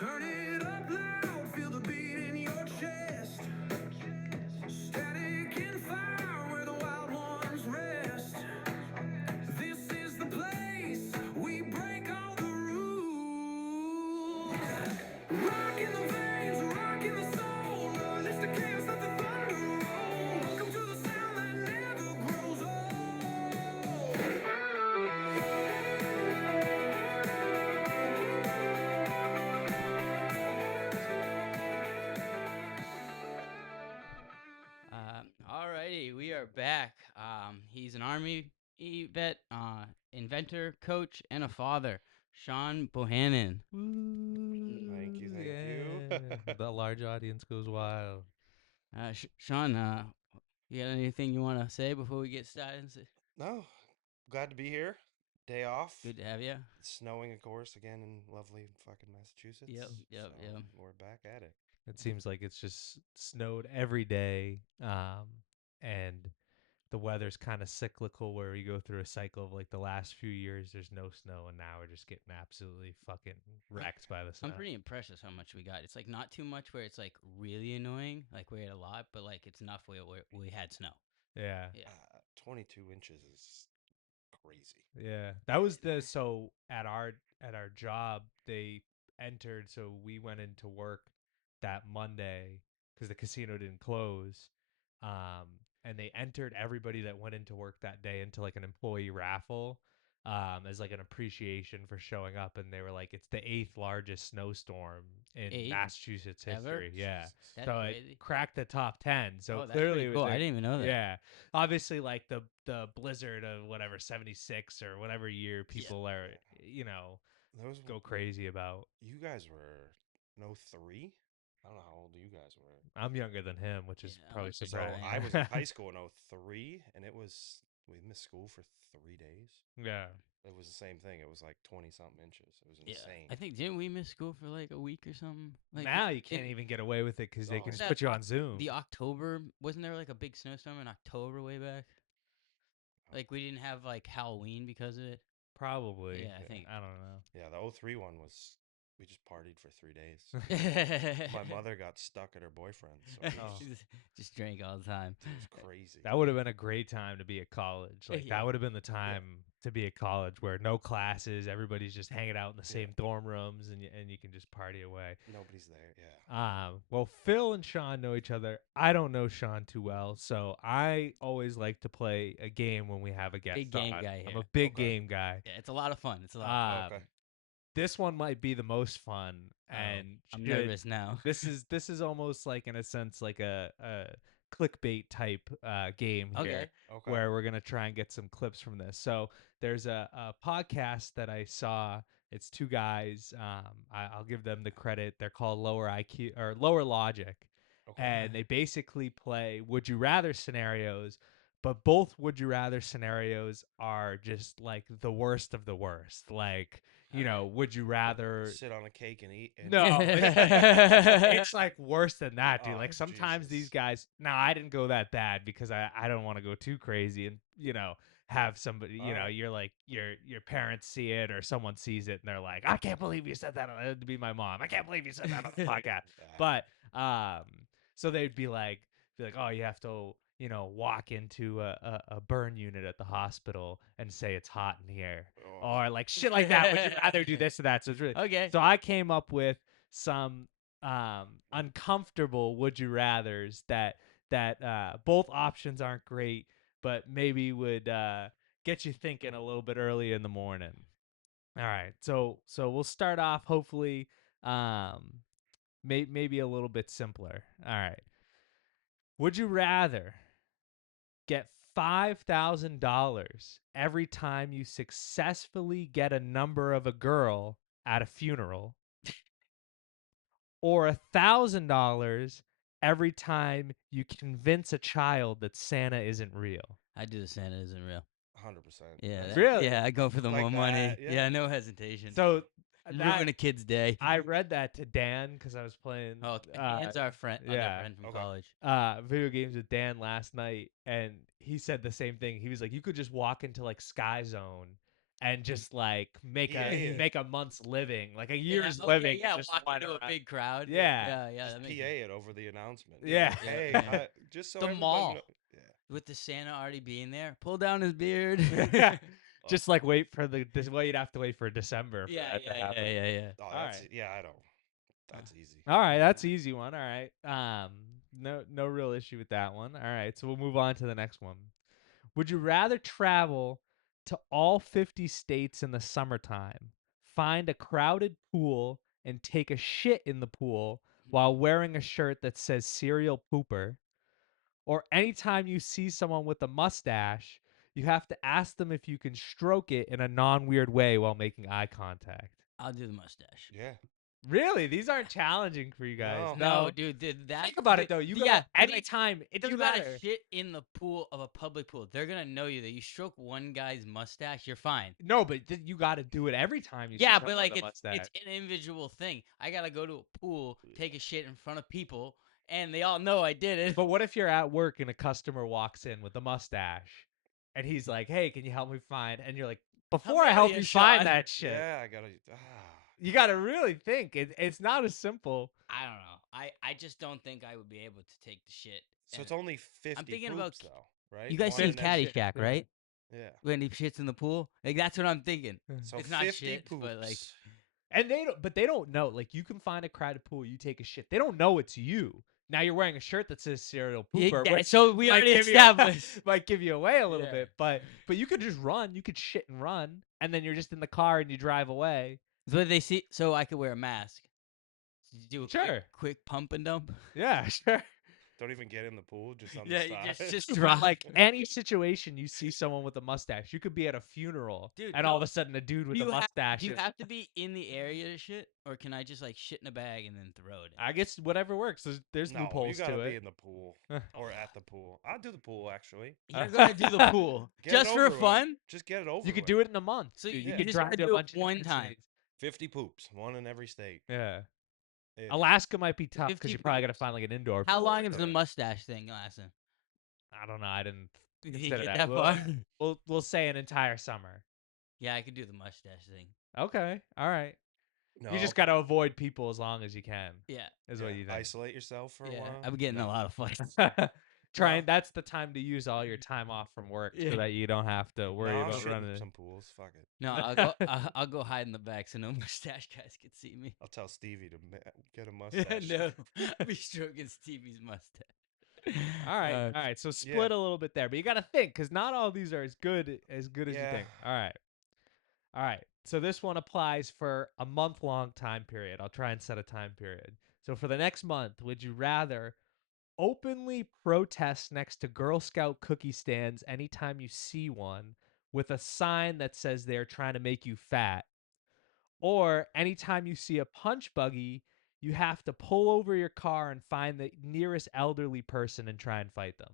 Turn it up loud, feel the beat in your chest. Static and fire where the wild ones rest. This is the place we break all the rules. Rock in the veins, rock in the soul. Unleash the chaos, let the thunder roll. Welcome to the sound that never grows Alrighty, we are back. He's an army vet, inventor, coach, and a father. Shawn Bohannon. Thank you, thank you. Yeah. The large audience goes wild. Shawn, you got anything you want to say before we get started? No, glad to be here. Day off. Good to have you. It's snowing, of course, again in lovely fucking Massachusetts. Yep. We're back at it. It seems like it's just snowed every day, and the weather's kind of cyclical where we go through a cycle of like the last few years there's no snow and now we're just getting absolutely fucking wrecked by the snow. I'm pretty impressed with how much we got. It's like not too much where it's like really annoying, like we had a lot, but like it's enough where we had snow. Yeah. 22 inches is crazy. Yeah. That was the so at our job they entered, so we went into work that Monday cuz the casino didn't close. And they entered everybody that went into work that day into like an employee raffle as like an appreciation for showing up, and they were like it's the 8th largest snowstorm in Eighth? Massachusetts Ever? history. Yeah. That's So crazy. it cracked the top 10. So Oh, that's clearly pretty it was cool. I like, didn't even know that. yeah. Obviously like the blizzard of whatever 76 or whatever year people are, you know, Those go crazy about. You guys were no 3. I don't know how old you guys were. I'm younger than him, which is Yeah, probably I'm So surprising. I was in high school in 03, and we missed school for 3 days. Yeah. It was the same thing. It was like 20 something inches. It was Yeah, insane. I think didn't we miss school for like a week or something? Like Now you can't even get away with it because they Oh. can just that put you on Zoom. The October wasn't there like a big snowstorm in October way back? Like we didn't have like Halloween because of it. Probably. Yeah, I think. I don't know. Yeah, the 03 one was we just partied for 3 days. My mother got stuck at her boyfriend, so it Oh. She just drank all the time. was crazy. That would have been a great time to be at college. Like Yeah. that would have been the time to be at college where no classes, everybody's just hanging out in the same dorm rooms, and you can just party away. Nobody's there. Yeah. Well, Phil and Shawn know each other. I don't know Shawn too well, so I always like to play a game when we have a guest Big game on. guy I'm here. a big Okay. game guy. Yeah, it's a lot of fun. It's a lot. Of fun. Okay. This one might be the most fun, and I'm nervous now. This is almost like in a sense like a clickbait type game here, Okay. where we're gonna try and get some clips from this. So there's a podcast that I saw. It's two guys. I'll give them the credit. They're called Lower IQ or Lower Logic, Okay. and they basically play would you rather scenarios. But both would you rather scenarios are just like the worst of the worst. Like, you know, would you rather Sit on a cake and eat. And no, it's like worse than that, dude. Oh, Like sometimes these Jesus. guys. Now I didn't go that bad because I don't want to go too crazy and have somebody Alright. you're like your parents see it or someone sees it and they're like I can't believe you said that. It'd be my mom. I can't believe you said that on the podcast. But so they'd be like oh you have to walk into a burn unit at the hospital and say it's hot in here Oh. or like shit like that. Would you rather do this or that? So it's really Okay. so I came up with some uncomfortable would you rather's that both options aren't great, but maybe would get you thinking a little bit early in the morning. All right, so we'll start off hopefully maybe a little bit simpler. All right, would you rather get $5,000 every time you successfully get a number of a girl at a funeral, or $1,000 every time you convince a child that Santa isn't real? I do the Santa isn't real. 100%. Yeah. Really? Yeah, I go for the Like more money. that, yeah. Yeah, no hesitation. So Ruin a kid's day. I read that to Dan because I was playing Oh, Dan's our friend. Other yeah. friend from Okay. college. Video games with Dan last night, and he said the same thing. He was like, you could just walk into like Sky Zone and just like make PA a it. make a month's living, like a Yeah, year's okay, living. yeah, just walk running into a around. big crowd. Yeah. yeah, Just that PA makes sense. it over the announcement. Yeah. Like, hey, yeah. just so The everybody mall. know. Yeah. With the Santa already being there, pull down his beard. Yeah. Oh, Just like wait for well, you'd have to wait for December for yeah, that to yeah, happen. yeah. oh, All that's right. yeah. I don't. That's easy. All right, that's an easy one. All right. No real issue with that one. All right, so we'll move on to the next one. Would you rather travel to all 50 states in the summertime, find a crowded pool and take a shit in the pool while wearing a shirt that says serial pooper, or anytime you see someone with a mustache, you have to ask them if you can stroke it in a non-weird way while making eye contact? I'll do the mustache. Yeah. Really? These aren't challenging for you guys. No. No, dude, that. Think about it though. You go yeah, 'cause, like, anytime. It doesn't you got matter. to shit in the pool of a public pool. They're gonna know you. That you stroke one guy's mustache, you're fine. No, but you got to do it every time you see Yeah, someone but like with a it's mustache. an individual thing. I gotta go to a pool, take a shit in front of people, and they all know I did it. But what if you're at work and a customer walks in with a mustache, and he's like, "Hey, can you help me find?" And you're like, "Before me I out help here, you Shawn." find that shit, Yeah. I gotta. you got to really think. It's not as simple." I don't know. I just don't think I would be able to take the shit. So and- it's only 50 thinking poops about though, right? You guys One seen and then shit, Caddyshack, yeah. right? Yeah. When he shits in the pool, like that's what I'm thinking. So It's not 50 shit, poops. but like And they don't know. Like you can find a crowded pool, you take a shit. They don't know it's you. Now you're wearing a shirt that says serial pooper. yeah, which so we might already give you- established. might give you away a little Yeah. bit, but you could just run. You could shit and run, and then you're just in the car and you drive away. So they see, so I could wear a mask. Do a Sure. quick pump and dump. Yeah, sure. Don't even get in the pool, just on Yeah, the you side. just But, drive. like any situation you see someone with a mustache, you could be at a funeral, Dude, and all of so a sudden a dude with do a you ha- mustache. Do you is- have to be in the area to shit, or can I just like shit in a bag and then throw it? In? I guess whatever works. There's No, loopholes you gotta to be it. in the pool or at the pool. I'll do the pool actually. You're gonna do the pool Get it just for over with. fun. Just get it over. You could with. do it in a month. So dude. you You could just drive gotta to a do it bunch of one different time. cities. 50 poops, one in every state. Yeah. If- Alaska might be tough 50 because you probably got to poops. find like an indoor. How pool long or is the something. mustache thing lasting? I don't know. I didn't Did consider you get that. that far? We'll say an entire summer. Yeah, I could do the mustache thing. Okay. All right. no, You just got to avoid people as long as you can. Yeah, Is what yeah, you think. isolate yourself for a yeah. while. I'm getting No. a lot of fights. Trying. That's the time to use all your time off from work Yeah. so that you don't have to worry No, I'll about shit in running. some pools. Fuck it. No, I'll go hide in the back so no mustache guys can see me. I'll tell Stevie to get a mustache. no, I'll be stroking Stevie's mustache. All right. Uh, All right. So split a little bit there, but you got to think because not all these are as good as you Yeah. think. All right. All right. So this one applies for a month-long time period. I'll try and set a time period. So for the next month, would you rather openly protest next to Girl Scout cookie stands anytime you see one with a sign that says they're trying to make you fat, or anytime you see a punch buggy, you have to pull over your car and find the nearest elderly person and try and fight them?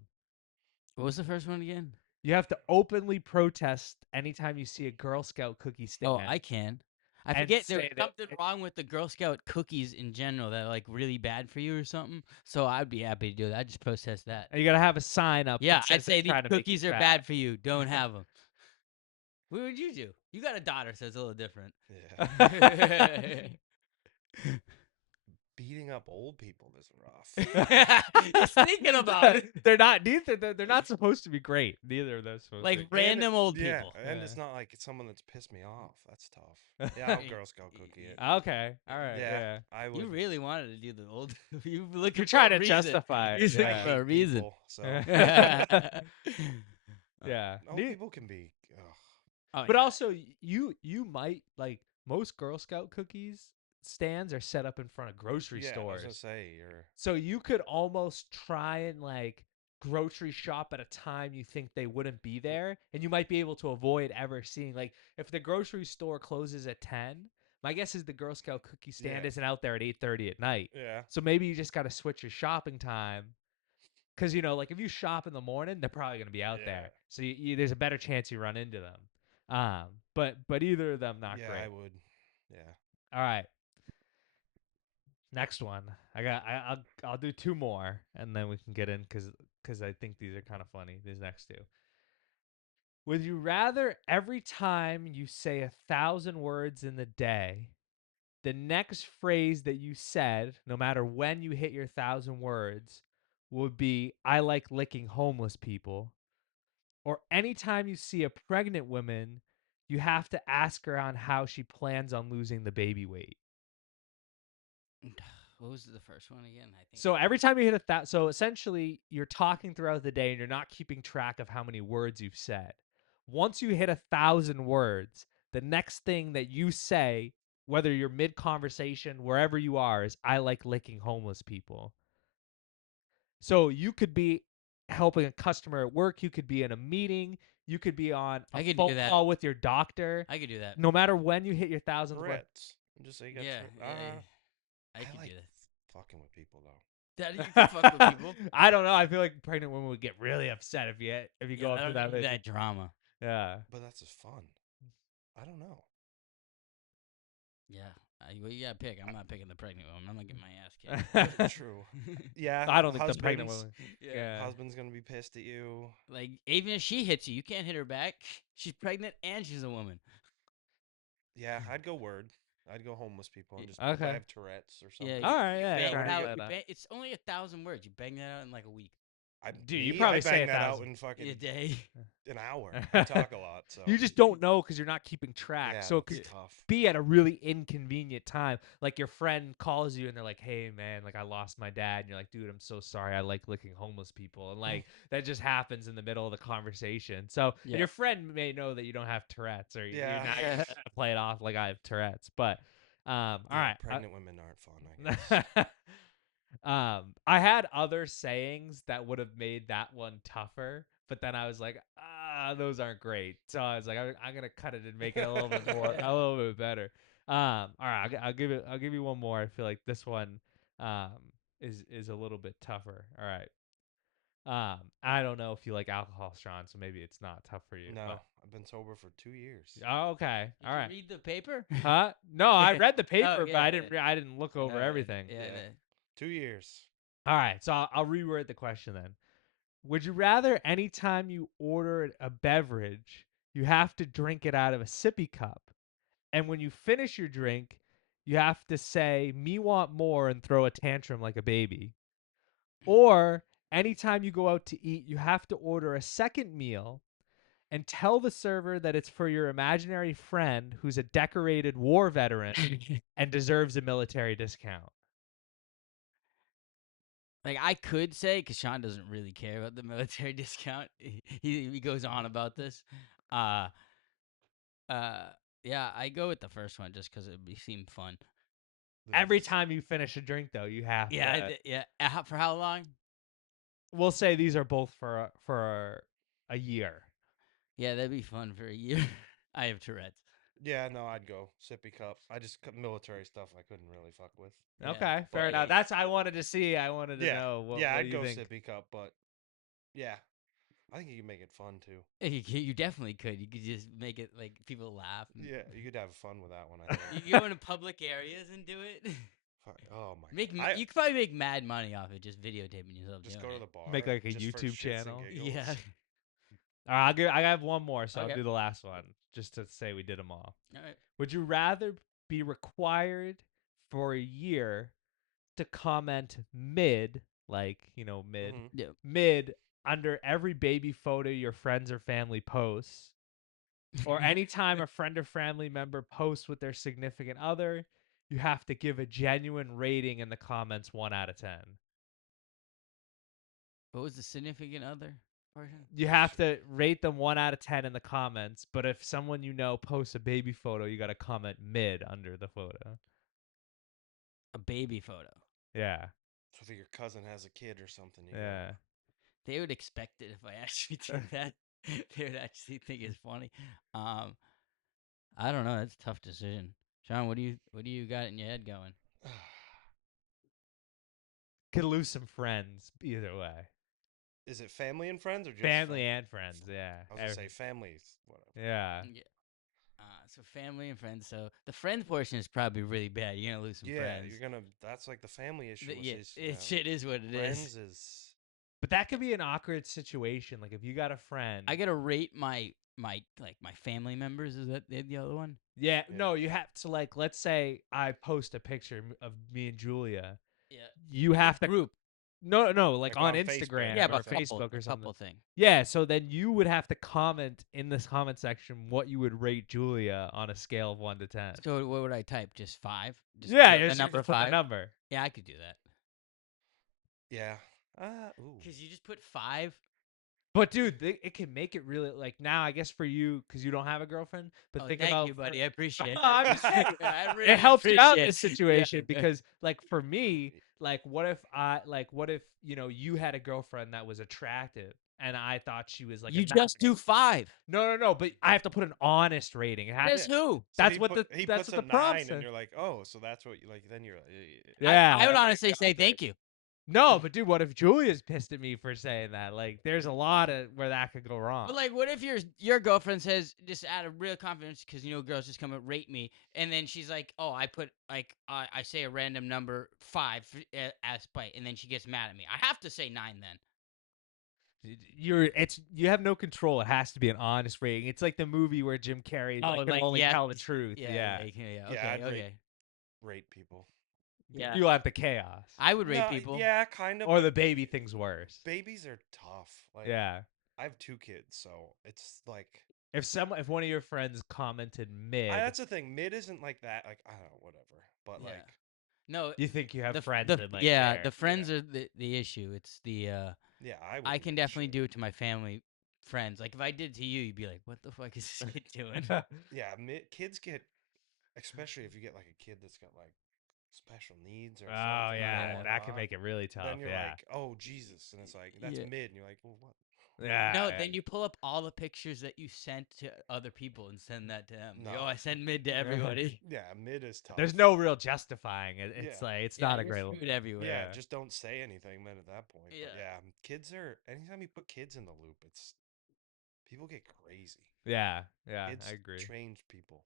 What was the first one again? You have to openly protest anytime you see a Girl Scout cookie stand. Oh, I can. I And forget there was say that something wrong with the Girl Scout cookies in general that are like really bad for you or something. So I'd be happy to do that. I'd just protest that. And you gotta have a sign up. Yeah, that says I'd say they're these trying to make you cookies are fat. bad for you. Don't have them. What would you do? You got a daughter, so it's a little different. Yeah. Beating up old people is rough. He's thinking about it. They're not neither. They're not supposed to be great. Neither of those supposed Like to be. random old Yeah, people. and Yeah. it's not like it's someone that's pissed me off. That's tough. Yeah, I'll Girl Scout cookie it. Okay. All right. yeah, Yeah. I would. You really wanted to do the old. You looking You're for trying a to reason. justify it. He's Yeah. I looking for a hate reason. people, so Yeah. old people can be. Ugh. Oh, But yeah. also, you might like most Girl Scout cookies stands are set up in front of grocery Yeah, I was stores. gonna say you're. So you could almost try and like grocery shop at a time you think they wouldn't be there, and you might be able to avoid ever seeing, like, if the grocery store closes at 10, my guess is the Girl Scout cookie stand Yeah. isn't out there at 8:30 at night. Yeah. So maybe you just got to switch your shopping time. Cuz like if you shop in the morning, they're probably going to be out Yeah. there. So there's a better chance you run into them. But either of them not yeah, great. I would. Yeah. All right. Next one. I'll do two more and then we can get in cuz I think these are kind of funny, these next two. Would you rather every time you say 1,000 words in the day, the next phrase that you said, no matter when you hit your 1,000 words, would be "I like licking homeless people," or anytime you see a pregnant woman, you have to ask her on how she plans on losing the baby weight? What was the first one again? I think. So every time you hit so essentially you're talking throughout the day and you're not keeping track of how many words you've said. Once you hit 1,000 words, the next thing that you say, whether you're mid conversation, wherever you are, is "I like licking homeless people." So you could be helping a customer at work, you could be in a meeting, you could be on a I could do phone that. call with your doctor. I could do that. No matter when you hit your thousandth word. Tourette's. Just say you got Yeah, I I could like do that. fucking with people though. That you can fuck with people. I don't know. I feel like pregnant women would get really upset if you Yeah, go up I to don't that. need that drama. Yeah. But that's just fun. I don't know. Yeah, well, you gotta pick. I'm not picking the pregnant woman. I'm gonna get my ass kicked. True. Yeah. I don't think the pregnant husband's- woman. Yeah. Yeah. Husband's gonna be pissed at you. Like even if she hits you, you can't hit her back. She's pregnant and she's a woman. Yeah, I'd go word. I'd go homeless people and just Okay. I have Tourette's or something. Yeah. All right. Yeah. Bang try it to out. get- You it's only 1,000 words. You bang that out in like a week, Dude, you me, probably I say bang that out 1,000. in fucking a day. an hour. I talk a lot, so You just don't know because you're not keeping track. yeah, So it it's could tough. be at a really inconvenient time. Like your friend calls you and they're like, "Hey man, like I lost my dad." And you're like, "Dude, I'm so sorry. I like licking homeless people." And like that just happens in the middle of the conversation. So and Yeah. your friend may know that you don't have Tourette's or you're Yeah. not gonna play it off like I have Tourette's. But all Yeah, right. pregnant women aren't fun, I guess. I had other sayings that would have made that one tougher, but then I was like, those aren't great. So I was like, I'm gonna cut it and make it a little bit more, a little bit better. All right, I'll give you one more. I feel like this one, um, is a little bit tougher. All right. I don't know if you like alcohol, Sean, so maybe it's not tough for you. No, But, I've been sober for 2 years. oh, okay. Did All you right. read the paper? Huh? No, I read the paper, but yeah, I didn't look over everything. Yeah. Yeah. 2 years. All right, so I'll reword the question then. Would you rather anytime you order a beverage, you have to drink it out of a sippy cup, and when you finish your drink, you have to say, "Me want more," and throw a tantrum like a baby? Or anytime you go out to eat, you have to order a second meal and tell the server that it's for your imaginary friend who's a decorated war veteran and deserves a military discount? Like I could say, because Sean doesn't really care about the military discount. He goes on about this. Uh, yeah, I go with the first one just because it seemed fun. Every time you finish a drink, though, you have to. Yeah. For how long? We'll say these are both for a year. Yeah, that'd be fun for a year. I have Tourette's. Yeah, no, I'd go sippy cup. Military stuff I couldn't really fuck with. Yeah, Okay, fair but enough. That's I wanted to see. I wanted to Yeah, know what, yeah, what I'd do you go think. sippy cup, but yeah, I think you can make it fun too. You definitely could. You could just make it like people laugh. and- Yeah, you could have fun with that one. I think. You go into public areas and do it. Fuck, oh my Make god. you could probably make mad money off it just videotaping yourself. Just doing go to it. the bar. Make, like, a just for YouTube shits and channel. giggles. Yeah. All right, I have one more, so Okay. I'll do the last one just to say we did them all. All right. Would you rather be required for a year to comment mid, like Mhm. Yeah. mid under every baby photo your friends or family posts, or anytime a friend or family member posts with their significant other, you have to give a genuine rating in the comments 1 out of 10. What was the significant other portion? You have to rate them 1 out of 10 in the comments, but if someone you know posts a baby photo, you got to comment mid under the photo. A baby photo. Yeah. So if your cousin has a kid or something, you Yeah. They would expect it if I actually did that. They would actually think it's funny. I don't know. That's a tough decision. Sean, what do you got in your head going? go. Could lose some friends either way. Is it family and friends or just Family friends? and friends, yeah. I was gonna say families. Whatever. Yeah. Yeah. So family and friends. So the friend portion is probably really bad. You're gonna lose some Yeah, friends. you're gonna. That's like the family issue. Yeah, is, it is what it is. friends is But that could be an awkward situation. Like if you got a friend. I gotta rate my family members. Is that the other one? Yeah, Yeah. no, you have to like. Let's say I post a picture of me and Julia. Yeah. You have to Group. No, like Like on on Facebook Instagram Yeah, or but or something. Facebook or something. couple thing. Yeah, so then you would have to comment in this comment section what you would rate Julia on a scale of 1 to 10. So what would I type? Just 5? Just Yeah, put you the number just put the 5. number. Yeah, I could do that. Yeah. Ooh. Because you just put 5. But dude, it can make it really like now. I guess for you, because you don't have a girlfriend. But Oh, think thank about you, buddy. I appreciate it. I'm just saying, I really it helps you out in appreciate this it. situation Yeah. because, like, for me, like, what if you had a girlfriend that was attractive and I thought she was like You a just do 5. no, but I have to put an honest rating. It has, Says who? So that's he what put- the he that's puts what a the prompt 9, said. and you're like, oh, so that's what you like. Then you're like, Yeah. I would I honestly got say this. thank you. No, but dude, what if Julia's pissed at me for saying that? Like, there's a lot of where that could go wrong. But like, what if your girlfriend says just out of real confidence, because girls just come and rate me, and then she's like, "Oh, I put like I say a random number 5 as spite," and then she gets mad at me. I have to say 9 then. You have no control. It has to be an honest rating. It's like the movie where Jim Carrey can only tell the truth. Yeah. Okay, I'd okay. rate people. Yeah, You want the chaos. I would rate No, people. Yeah, kind of. Or but the baby thing's worse. babies are tough. Like, Yeah. I have 2 kids, so it's like If one of your friends commented mid, that's the thing. Mid isn't like that. Like, I don't know, whatever. But Yeah. like, No, you think you have the friends the that like yeah, care. the friends are the issue. It's the yeah, I can wouldn't definitely shit. do it to my family friends. Like if I did to you, you'd be like, "What the fuck is this kid doing?" Yeah, kids get, especially if you get like a kid that's got like special needs or Oh something. yeah, going that can make it really tough. Then you're Yeah. like, oh Jesus, and it's like that's Yeah. mid, and you're like, well, what? Yeah. No, yeah. then you pull up all the pictures that you sent to other people and send that to them. Like, No. oh, I send mid to everybody. Yeah, mid is tough. There's no real justifying it. It's Yeah. like it's Yeah, not a you're great screwed everywhere. Yeah, Yeah. just don't say anything then at that point. Yeah. But yeah, kids are. Anytime you put kids in the loop, it's people get crazy. Yeah, Kids I agree. change people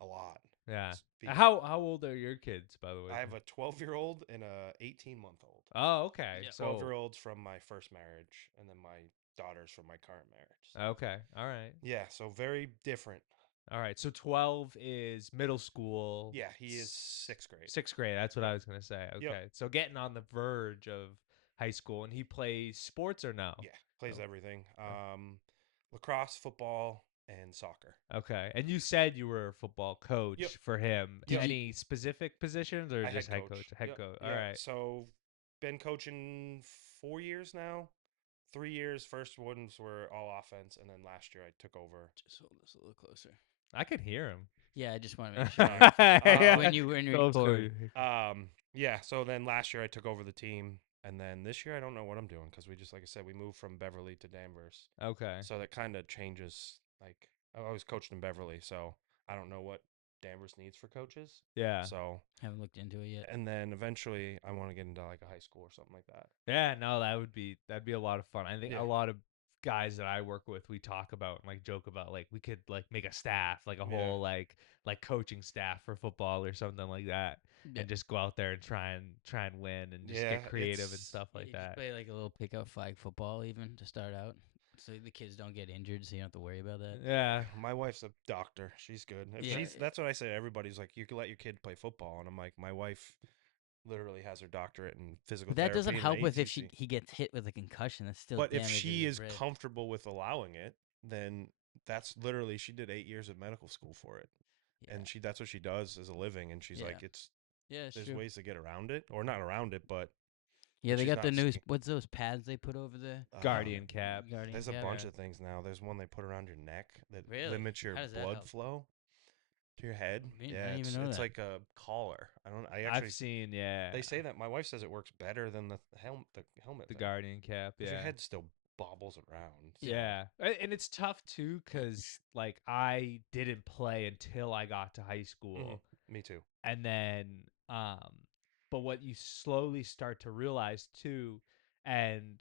a lot. Yeah. Speak- How old are your kids, by the way? I have a 12-year-old and a 18-month-old. Oh, okay. Yeah. So 12-year-olds from my first marriage, and then my daughters from my current marriage. So, okay. All right. yeah, so very different. All right. So 12 is middle school. Yeah, he is 6th grade. 6th grade. That's what I was gonna say. Okay. So getting on the verge of high school, and he plays sports or no? Yeah, plays Oh. everything. Lacrosse, football, and soccer. Okay. And you said you were a football coach Yep. for him. Yep. Any specific positions or I just head coach? Head Yep, coach. yeah. All right. So, been coaching 4 years now. 3 years. First ones were all offense, and then last year I took over. Just hold this a little closer. I could hear him. Yeah, I just want to make sure. When you Close to record. you. Yeah. So then last year I took over the team, and then this year I don't know what I'm doing because we just, like I said, we moved from Beverly to Danvers, Okay. so that kind of changes. Like I always coached in Beverly, so I don't know what Danvers needs for coaches. Yeah. So Haven't looked into it yet. and then eventually I want to get into like a high school or something like that. Yeah, no, that'd be a lot of fun. I think Yeah. a lot of guys that I work with, we talk about and like joke about like we could like make a staff, like a Yeah. whole like coaching staff for football or something like that, Yeah. and just go out there and try and win and just Yeah, get creative and it's- stuff Yeah, like you just that. play like a little pickup flag football even to start out, so the kids don't get injured, so you don't have to worry about that. Yeah. My wife's a doctor. She's good. If Yeah. that's what I say. Everybody's like, you can let your kid play football, and I'm like, my wife literally has her doctorate in physical But that therapy. doesn't and help with if ACC. he gets hit with a concussion. That's still. But if damages she his is rib. comfortable with allowing it, then that's literally she did 8 years of medical school for it, Yeah. and that's what she does as a living. And she's Yeah. like, it's Yeah, it's there's true. ways to get around it, or not around it, but Yeah, they she's got the not new. sca- What's those pads they put over the Guardian cap. Guardian there's a cap? bunch of things now. There's one they put around your neck that Really? limits your How does that blood help? flow to your head. I didn't Yeah, even it's, know it's that. like a collar. I actually I've seen, yeah. they say that my wife says it works better than the helmet. The helmet. the thing, Guardian cap, 'cause yeah. Your head still bobbles around. so- Yeah. And it's tough too cuz like I didn't play until I got to high school. Mhm. Me too. And then but what you slowly start to realize too, and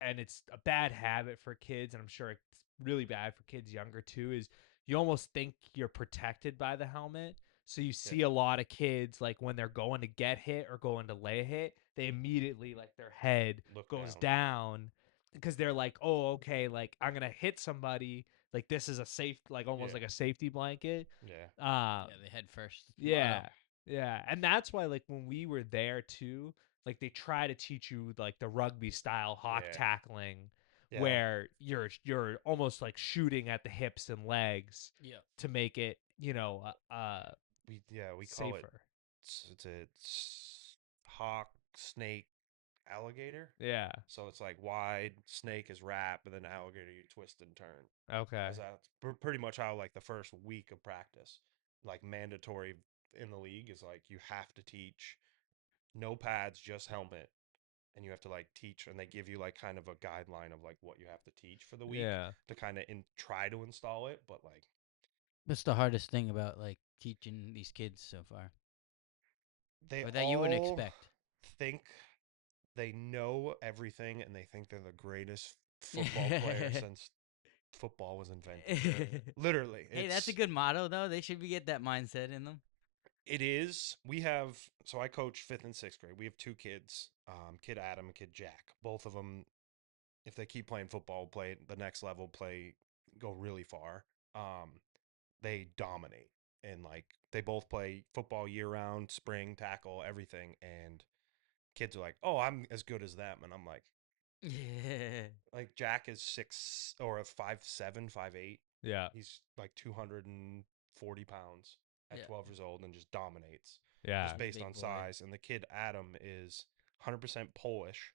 it's a bad habit for kids, and I'm sure it's really bad for kids younger too, is you almost think you're protected by the helmet. So you see a lot of kids like when they're going to get hit or going to lay a hit, they immediately like their head Look goes down. down because they're like, oh, okay, like I'm gonna hit somebody. Like this is a safe, like almost Yeah. like a safety blanket. Yeah. Yeah, they head first. Yeah, Motto. yeah, and that's why like when we were there too, like they try to teach you like the rugby style hawk Yeah. tackling, Yeah. where you're almost like shooting at the hips and legs Yeah. to make it We call it safer. it's hawk, snake, alligator. Yeah. So it's like wide, snake is wrap, and then alligator you twist and turn. Okay. Because that's pretty much how like the first week of practice, like mandatory in the league is like you have to teach no pads, just helmet, and you have to like teach, and they give you like kind of a guideline of like what you have to teach for the week Yeah. to kind of try to install it, but like What's the hardest thing about like teaching these kids so far, they or that you wouldn't all expect? think they know everything and they think they're the greatest football player since football was invented. Literally, Hey, that's a good motto though. They should be get that mindset in them. it is. We have so I coach 5th and 6th grade. We have two kids, kid Adam and kid Jack. Both of them, if they keep playing football, play the next level, play go really far. Um, they dominate and like they both play football year round, spring tackle, everything. And kids are like, "Oh, I'm as good as them," and I'm Yeah. like Jack is 6 or a 5'7", 5'8". Yeah. He's like 240 pounds at Yeah. 12 years old and just dominates Yeah. just based Big on boy. size. And the kid Adam is 100% Polish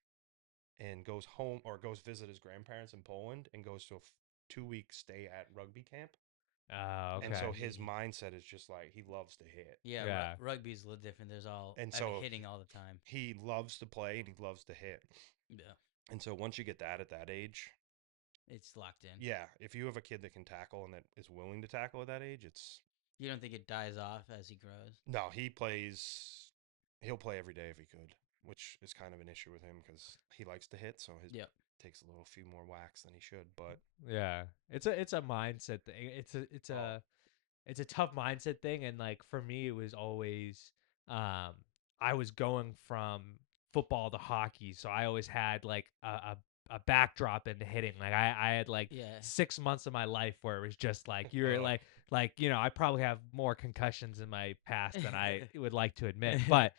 and goes home or goes visit his grandparents in Poland and goes to a 2 week stay at rugby camp. And Okay. so his Rugby. mindset is just like he loves to hit. Yeah, Yeah. rugby's a little different. There's all And I mean so hitting all the time. he loves to play and he loves to hit. Yeah, And so once you get that at that age, it's locked in. yeah, if you have a kid that can tackle and that is willing to tackle at that age, it's You don't think it dies off as he grows? no, he plays. He'll play every day if he could, which is kind of an issue with him because he likes to hit, so his Yep. takes a little few more whacks than he should. But Yeah. It's a mindset thing. oh, It's a tough mindset thing, and like for me it was always um I was going from football to hockey, so I always had like a backdrop into hitting. Like I had like Yeah. 6 months of my life where it was just like you're oh, like I probably have more concussions in my past than I would like to admit, but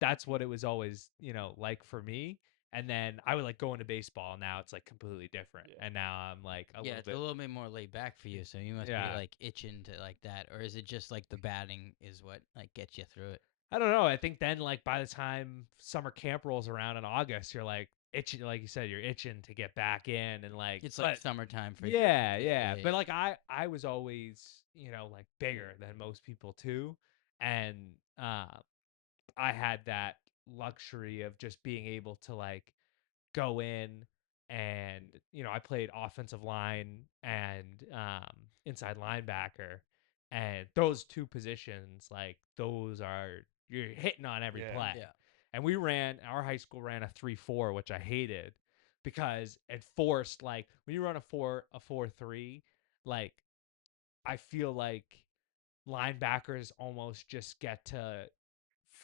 that's what it was always like for me. And then I would like go into baseball. Now it's like completely different, yeah, and now I'm like a Yeah, little it's a bit. little bit more laid back for you, so you must be Yeah, like itching to like that, or is it just like the batting is what like gets you through it? I don't know. I think then like by the time summer camp rolls around in August, you're like itching, like you said, you're itching to get back in and like. It's like But summertime for you. yeah, Yeah, yeah. yeah, yeah. But like I was always like bigger than most people too, and uh, I had that luxury of just being able to like go in and I played offensive line and inside linebacker, and those two positions, like those are you're hitting on every yeah, play. Yeah. And our high school ran a 3-4, which I hated because it forced, like when you run a 4-3, like I feel like linebackers almost just get to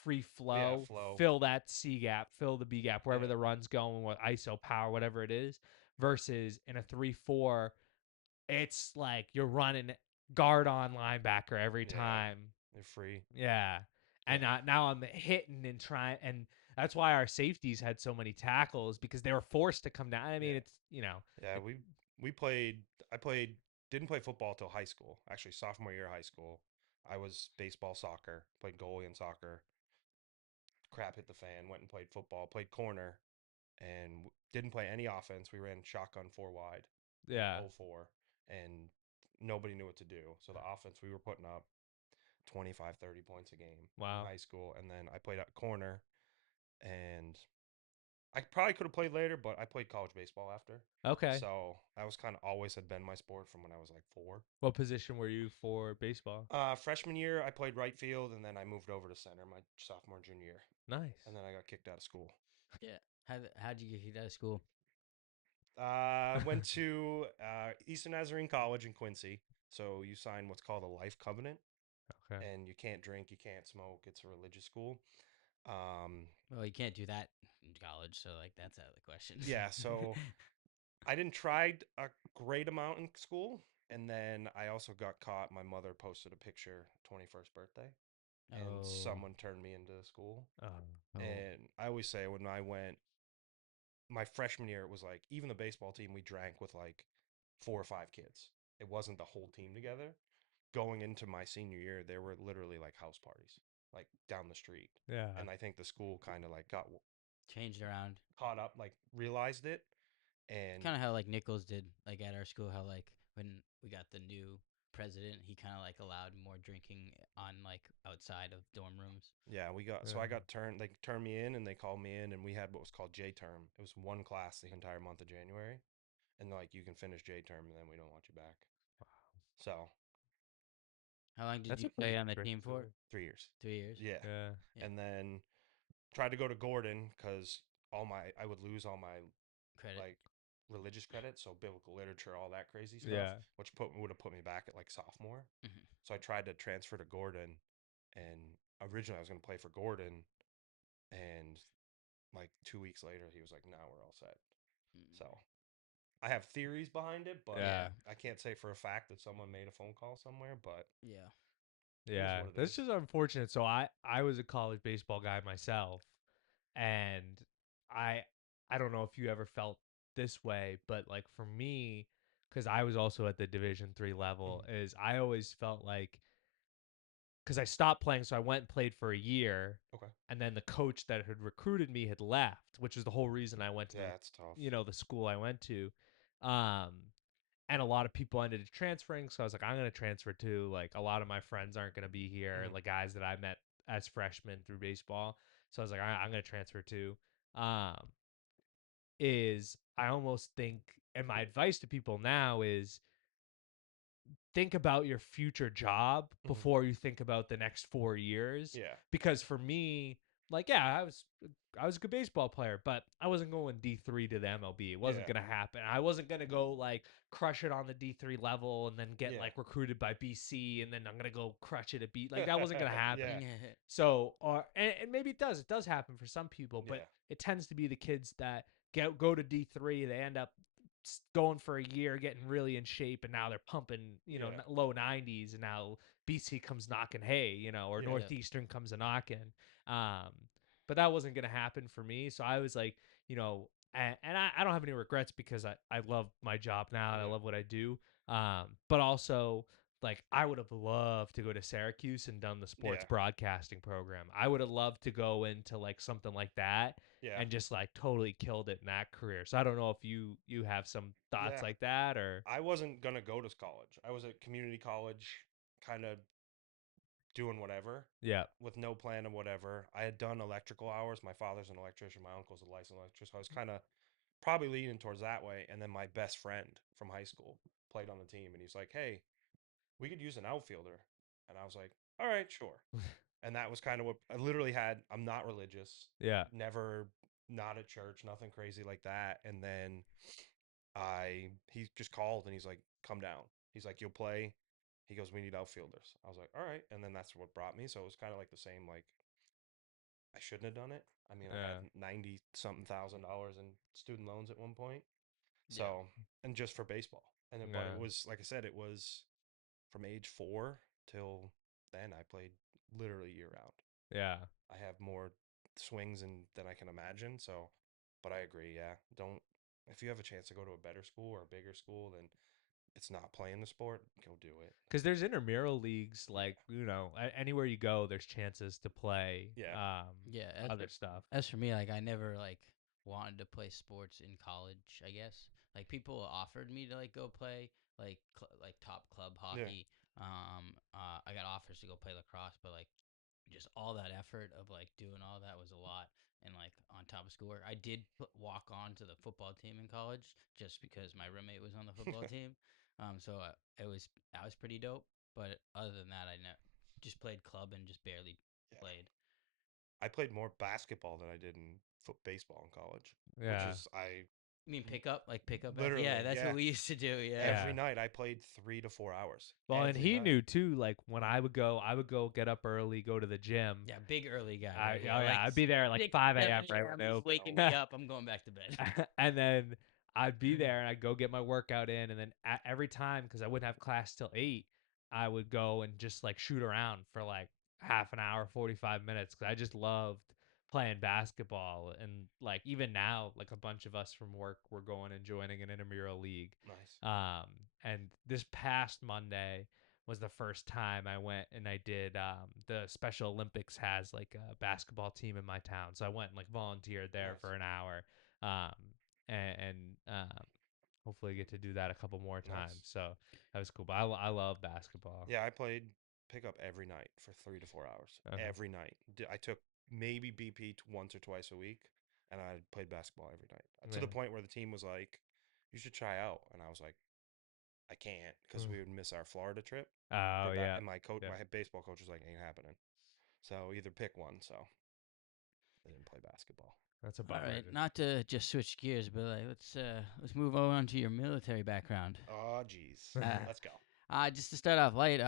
free yeah. flow, Flow, fill that C gap, fill the B gap, wherever yeah, the run's going, what ISO power, whatever it is, versus in a 3-4, it's like you're running guard on linebacker every yeah. time. They're free. Yeah. Yeah, And now I'm hitting and trying, and that's why our safeties had so many tackles because they were forced to come down. I mean, yeah, it's. yeah. We played. I played. Didn't play football till high school. Actually, sophomore year of high school. I was baseball, soccer, played goalie in soccer. Crap hit the fan. Went and played football. Played corner, and didn't play any offense. We ran shotgun four wide in Yeah. '04, and nobody knew what to do. So the offense we were putting up 25, 30 points a game in Wow. high school, and then I played at corner, and I probably could have played later, but I played college baseball after. Okay. So that was kind of always had been my sport from when I was like 4. What position were you for baseball? Freshman year, I played right field, and then I moved over to center my sophomore and junior year, Nice. and then I got kicked out of school. Yeah. How'd you get kicked out of school? Went to Eastern Nazarene College in Quincy. So you sign what's called a life covenant, Okay. and you can't drink, you can't smoke. It's a religious school. Well, you can't do that in college, so like that's out of the question. Yeah, so I didn't try a great amount in school, and then I also got caught. My mother posted a picture 21st birthday, and Oh, someone turned me into school. Oh, oh, And I always say when I went my freshman year, it was like even the baseball team we drank with like 4 or 5 kids. It wasn't the whole team together. Going into my senior year, there were literally like house parties, like down the street. yeah, And I think the school kind of like got changed around. caught up, like realized it. And Kind of how like Nichols did, like at our school. How like when we got the new president, he kind of like allowed more drinking on like outside of dorm rooms. yeah, so I yeah. got turned, they turned me in and they called me in and we had what was called J term. It was one class the entire month of January. And like, you can finish J term and then we don't want you back. So How long did That's you a play pretty on the strict. team for? 3 years. 3 years. Yeah. Yeah, Yeah, And then tried to go to Gordon because I would lose all my credit. like religious credits, so biblical literature, all that crazy stuff, yeah. which would have put me back at like sophomore. Mhm. So I tried to transfer to Gordon, and originally I was going to play for Gordon, and like 2 weeks later he was like, "Now we're all set." Mm. So I have theories behind it, but Yeah, Yeah, I can't say for a fact that someone made a phone call somewhere. But yeah, it is yeah. what it That's is. just unfortunate. So I was a college baseball guy myself, and I I don't know if you ever felt this way, but like for me, because I was also at the Division 3 level, Mhm. is I always felt like because I stopped playing, so I went and played for a year, Okay. and then the coach that had recruited me had left, which is the whole reason I went to Yeah, it's tough. the school I went to. Um, and a lot of people ended up transferring, so I was like, I'm gonna transfer too. Like a lot of my friends aren't gonna be here, Mhm. like guys that I met as freshmen through baseball. So I was like, I'm gonna transfer too. Um, is I almost think, and my advice to people now is think about your future job Mhm. before you think about the next 4 years. Yeah. Because for me, like, yeah, I was a good baseball player, but I wasn't going D3 to the MLB. It wasn't Yeah. gonna happen. I wasn't gonna go like crush it on the D3 level and then get Yeah. like recruited by BC and then I'm gonna go crush it at B. Like that wasn't gonna happen. Yeah. So, and maybe it does happen for some people, but Yeah. it tends to be the kids that go to D3. They end up going for a year, getting really in shape, and now they're pumping, Yeah. low 90s, and now BC comes knocking hay, or Yeah. yeah, Northeastern comes a knocking. Um, but that wasn't gonna happen for me, so I was like, and I don't have any regrets because I love my job now and I Yeah. love what I do. But also like I would have loved to go to Syracuse and done the sports Yeah. broadcasting program. I would have loved to go into like something like that Yeah. and just like totally killed it in that career. So I don't know if you have some thoughts Yeah. like that or I wasn't gonna go to college. I was at community college, kind of doing whatever, yeah. with no plan of whatever. I had done electrical hours. My father's an electrician. My uncle's a licensed electrician. So I was kind of probably leaning towards that way. And then my best friend from high school played on the team, and he's like, "Hey, we could use an outfielder." And I was like, "All right, sure." And that was kind of what I literally had. I'm not religious, Yeah. never, not at church, nothing crazy like that. And then he just called and he's like, "Come down." He's like, "You'll play." He goes, "We need outfielders." I was like, "All right." And then that's what brought me. So it was kind of like the same, like I shouldn't have done it. I mean, I had Yeah. 90 something $1,000 in student loans at one point. yeah. So, and just for baseball. And then, but it Yeah. was, like I said, it was from age 4 till then I played literally year round. Yeah. I have more swings than I can imagine. So, but I agree. Yeah. Don't, if you have a chance to go to a better school or a bigger school, then it's not playing the sport, go do it. Because there's intramural leagues, Yeah. like anywhere you go, there's chances to play Yeah. Yeah, other stuff. as for me, like I never like wanted to play sports in college. I guess like people offered me to like go play like top club Yeah. hockey. I got offers to go play lacrosse, but like just all that effort of like doing all that was a lot. And like on top of schoolwork, I did walk on to the football team in college just because my roommate was on the football team. So I was pretty dope. But other than that, just played club and just barely Yeah. played. I played more basketball than I did in baseball in college, which Yeah. is I You mean pickup? Like pickup? Literally, Yeah, that's yeah. what we used to do. Yeah. Every Yeah. night I played 3 to 4 hours. Well, and Every he night. knew too. Like when I would go get up early, go to the gym. Yeah, big early guy. I, Right oh here. yeah, Like I'd be there at like 6, 5 a.m. 7 right a.m., when it he's opened. waking me up. I'm going back to bed. And then I'd be there and I'd go get my workout in, and then every time, because I wouldn't have class till 8, I would go and just like shoot around for like half an hour, 45 minutes, because I just loved playing basketball. And like even now, like a bunch of us from work, we're going and joining an intramural league. Nice. And this past Monday was the first time I went and I did the Special Olympics has like a basketball team in my town. So I went and like volunteered there Nice. for an hour. Um, and hopefully get to do that a couple more Nice. times. So that was cool. But I love basketball. Yeah, I played pickup every night for 3 to 4 hours. Okay. Every night. I took maybe BP once or twice a week, and I played basketball every night. To the Yeah. point where the team was like, "You should try out," and I was like, "I can't," because we would miss our Florida trip. Oh yeah. And my coach, Yeah. my head baseball coach, was like, "Ain't happening." So either pick one. So I didn't play basketball. That's a All bummer. right, not to just switch gears, but like let's move on to your military background. Oh, geez. Uh, Let's go. Just to start off light,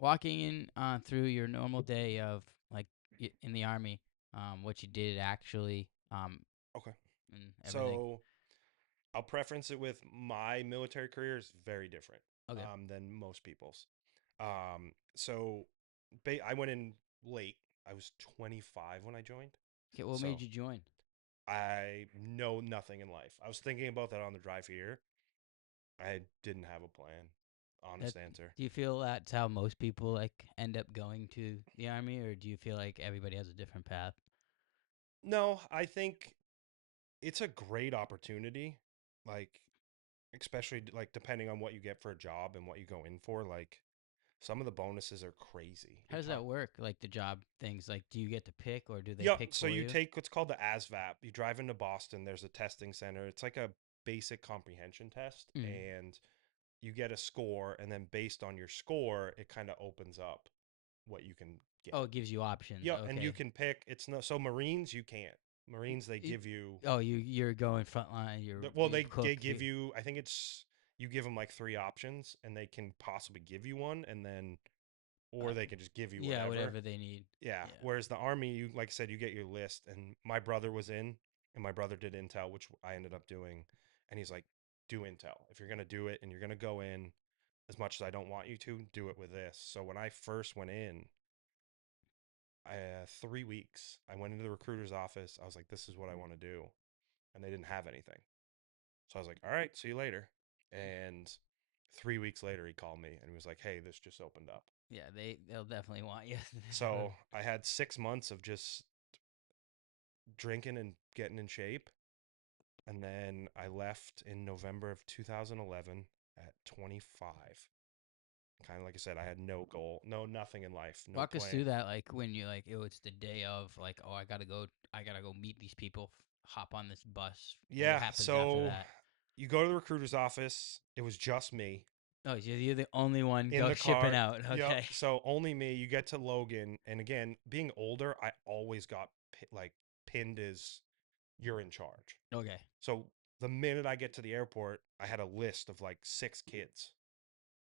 walking in through your normal day of like in the army, what you did actually, Okay. and everything. So I'll preference it with my military career is very different Okay. than most people's. So I went in late. I was 25 when I joined. Okay, what So made you join? I know nothing in life. I was thinking about that on the drive here. I didn't have a plan. Honest answer. Do you feel that's how most people like end up going to the army, or do you feel like everybody has a different path? No, I think it's a great opportunity. Like, especially like depending on what you get for a job and what you go in for. Like, some of the bonuses are crazy. How does that work? Like the job things, like do you get to pick, or do they Yeah, pick so for you you? take what's called the ASVAP. You drive into Boston. There's a testing center. It's like a basic comprehension test, Mm. and you get a score, and then based on your score, it kind of opens up what you can get. Oh, it gives you options. Yeah, Okay. and you can pick. It's no so Marines you can't. Marines they Y- give you. Oh, you're going frontline. Well, you cook. they give you. I think it's you give them like 3 options, and they can possibly give you one, and then or they can just give you yeah, whatever. whatever they need. Yeah. Yeah. Whereas the army, you like I said, you get your list, and my brother was in, and my brother did intel, which I ended up doing, and he's like, do intel if you're gonna do it, and you're gonna go in. As much as I don't want you to, do it with this. So when I first went in, 3 weeks, I went into the recruiter's office. I was like, this is what I want to do, and they didn't have anything. So I was like, all right, see you later. And 3 weeks later, he called me and he was like, hey, this just opened up. Yeah, they'll definitely want you. So I had 6 months of just drinking and getting in shape. And then I left in November of 2011 at 25. Kind of like I said, I had no goal, nothing in life, no Walk plan. us through that, like when you like, oh, it's the day of, like, oh, I gotta go meet these people, hop on this bus. Yeah, What happens after so that? you go to the recruiter's office. It was just me Oh, you're the only one in the shipping car. out. Yep. Okay. So only me. You get to Logan, and again, being older, I always got like pinned as you're in charge. Okay. So the minute I get to the airport, I had a list of like 6 kids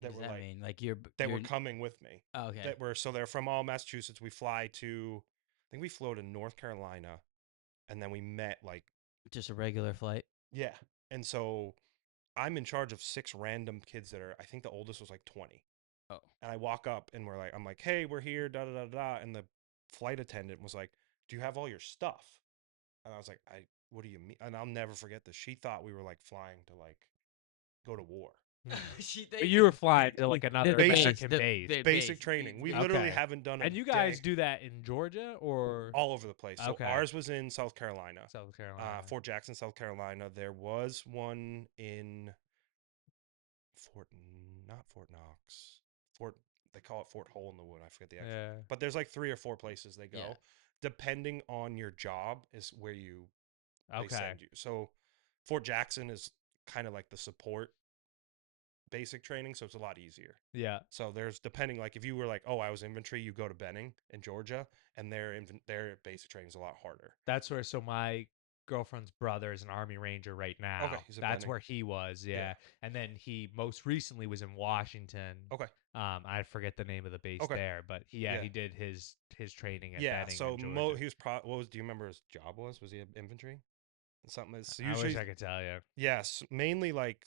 What that does were that like mean? Like were coming with me. oh, okay. That were so they're from all Massachusetts. We fly to, I think we flew to North Carolina, and then we met like Just a regular flight. yeah. And so I'm in charge of 6 random kids that are, I think the oldest was like 20. Oh. And I walk up and I'm like, hey, we're here, da da da da. And the flight attendant was like, do you have all your stuff? And I was like, what do you mean? And I'll never forget this. She thought we were like flying to like go to war. But you were flying to like another basic- American base. Basic training. We literally Okay. haven't done And you guys do that in Georgia or all over the place. So Okay. ours was in South Carolina. South Carolina? Fort Jackson, South Carolina. There was one in not Fort Knox. They call it Fort Hole in the Wood. I forget the actual. Yeah. But there's like 3 or 4 places they go. Yeah. Depending on your job is where they Okay. send you. So Fort Jackson is kind of like the support basic training, so it's a lot easier. Yeah. So there's depending, like if you were like, oh, I was infantry, you go to Benning in Georgia, and their basic training is a lot harder. That's where so my girlfriend's brother is an Army Ranger right now. he's in That's Benning. where he was, yeah. And then he most recently was in Washington. Okay. I forget the name of the base Okay. there, but he Yeah. did his training at Yeah. Benning So in Georgia. he was what was? Do you remember his job was? Was he infantry? Something is so I wish usually. I could tell you. Yes, mainly like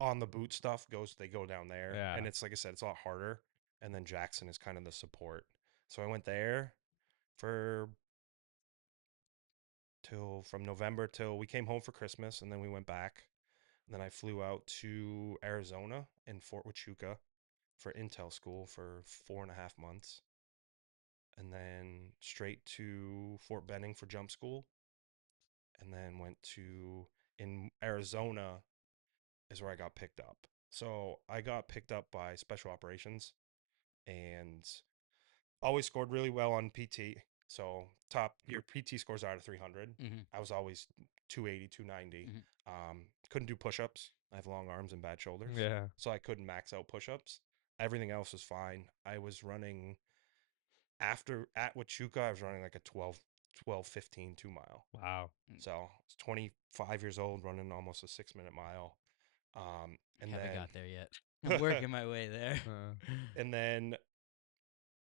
on the boot stuff they go down there, Yeah. and it's like I said, it's a lot harder. And then Jackson is kind of the support. So I went there for till from November till we came home for Christmas, and then we went back. And then I flew out to Arizona in Fort Huachuca for Intel school for 4.5 months, and then straight to Fort Benning for jump school, and then went to in Arizona is where I got picked up. So I got picked up by special operations and always scored really well on PT. So top your PT scores out of 300. Mm-hmm. I was always 280, 290. Mm-hmm. Couldn't do push-ups. I have long arms and bad shoulders. Yeah. So I couldn't max out push-ups. Everything else was fine. I was running after at Huachuca, I was running like a 15 2 mile. Wow. So I was 25 years old running almost a 6 minute mile. And Haven't then got there yet. I'm working my way there. and then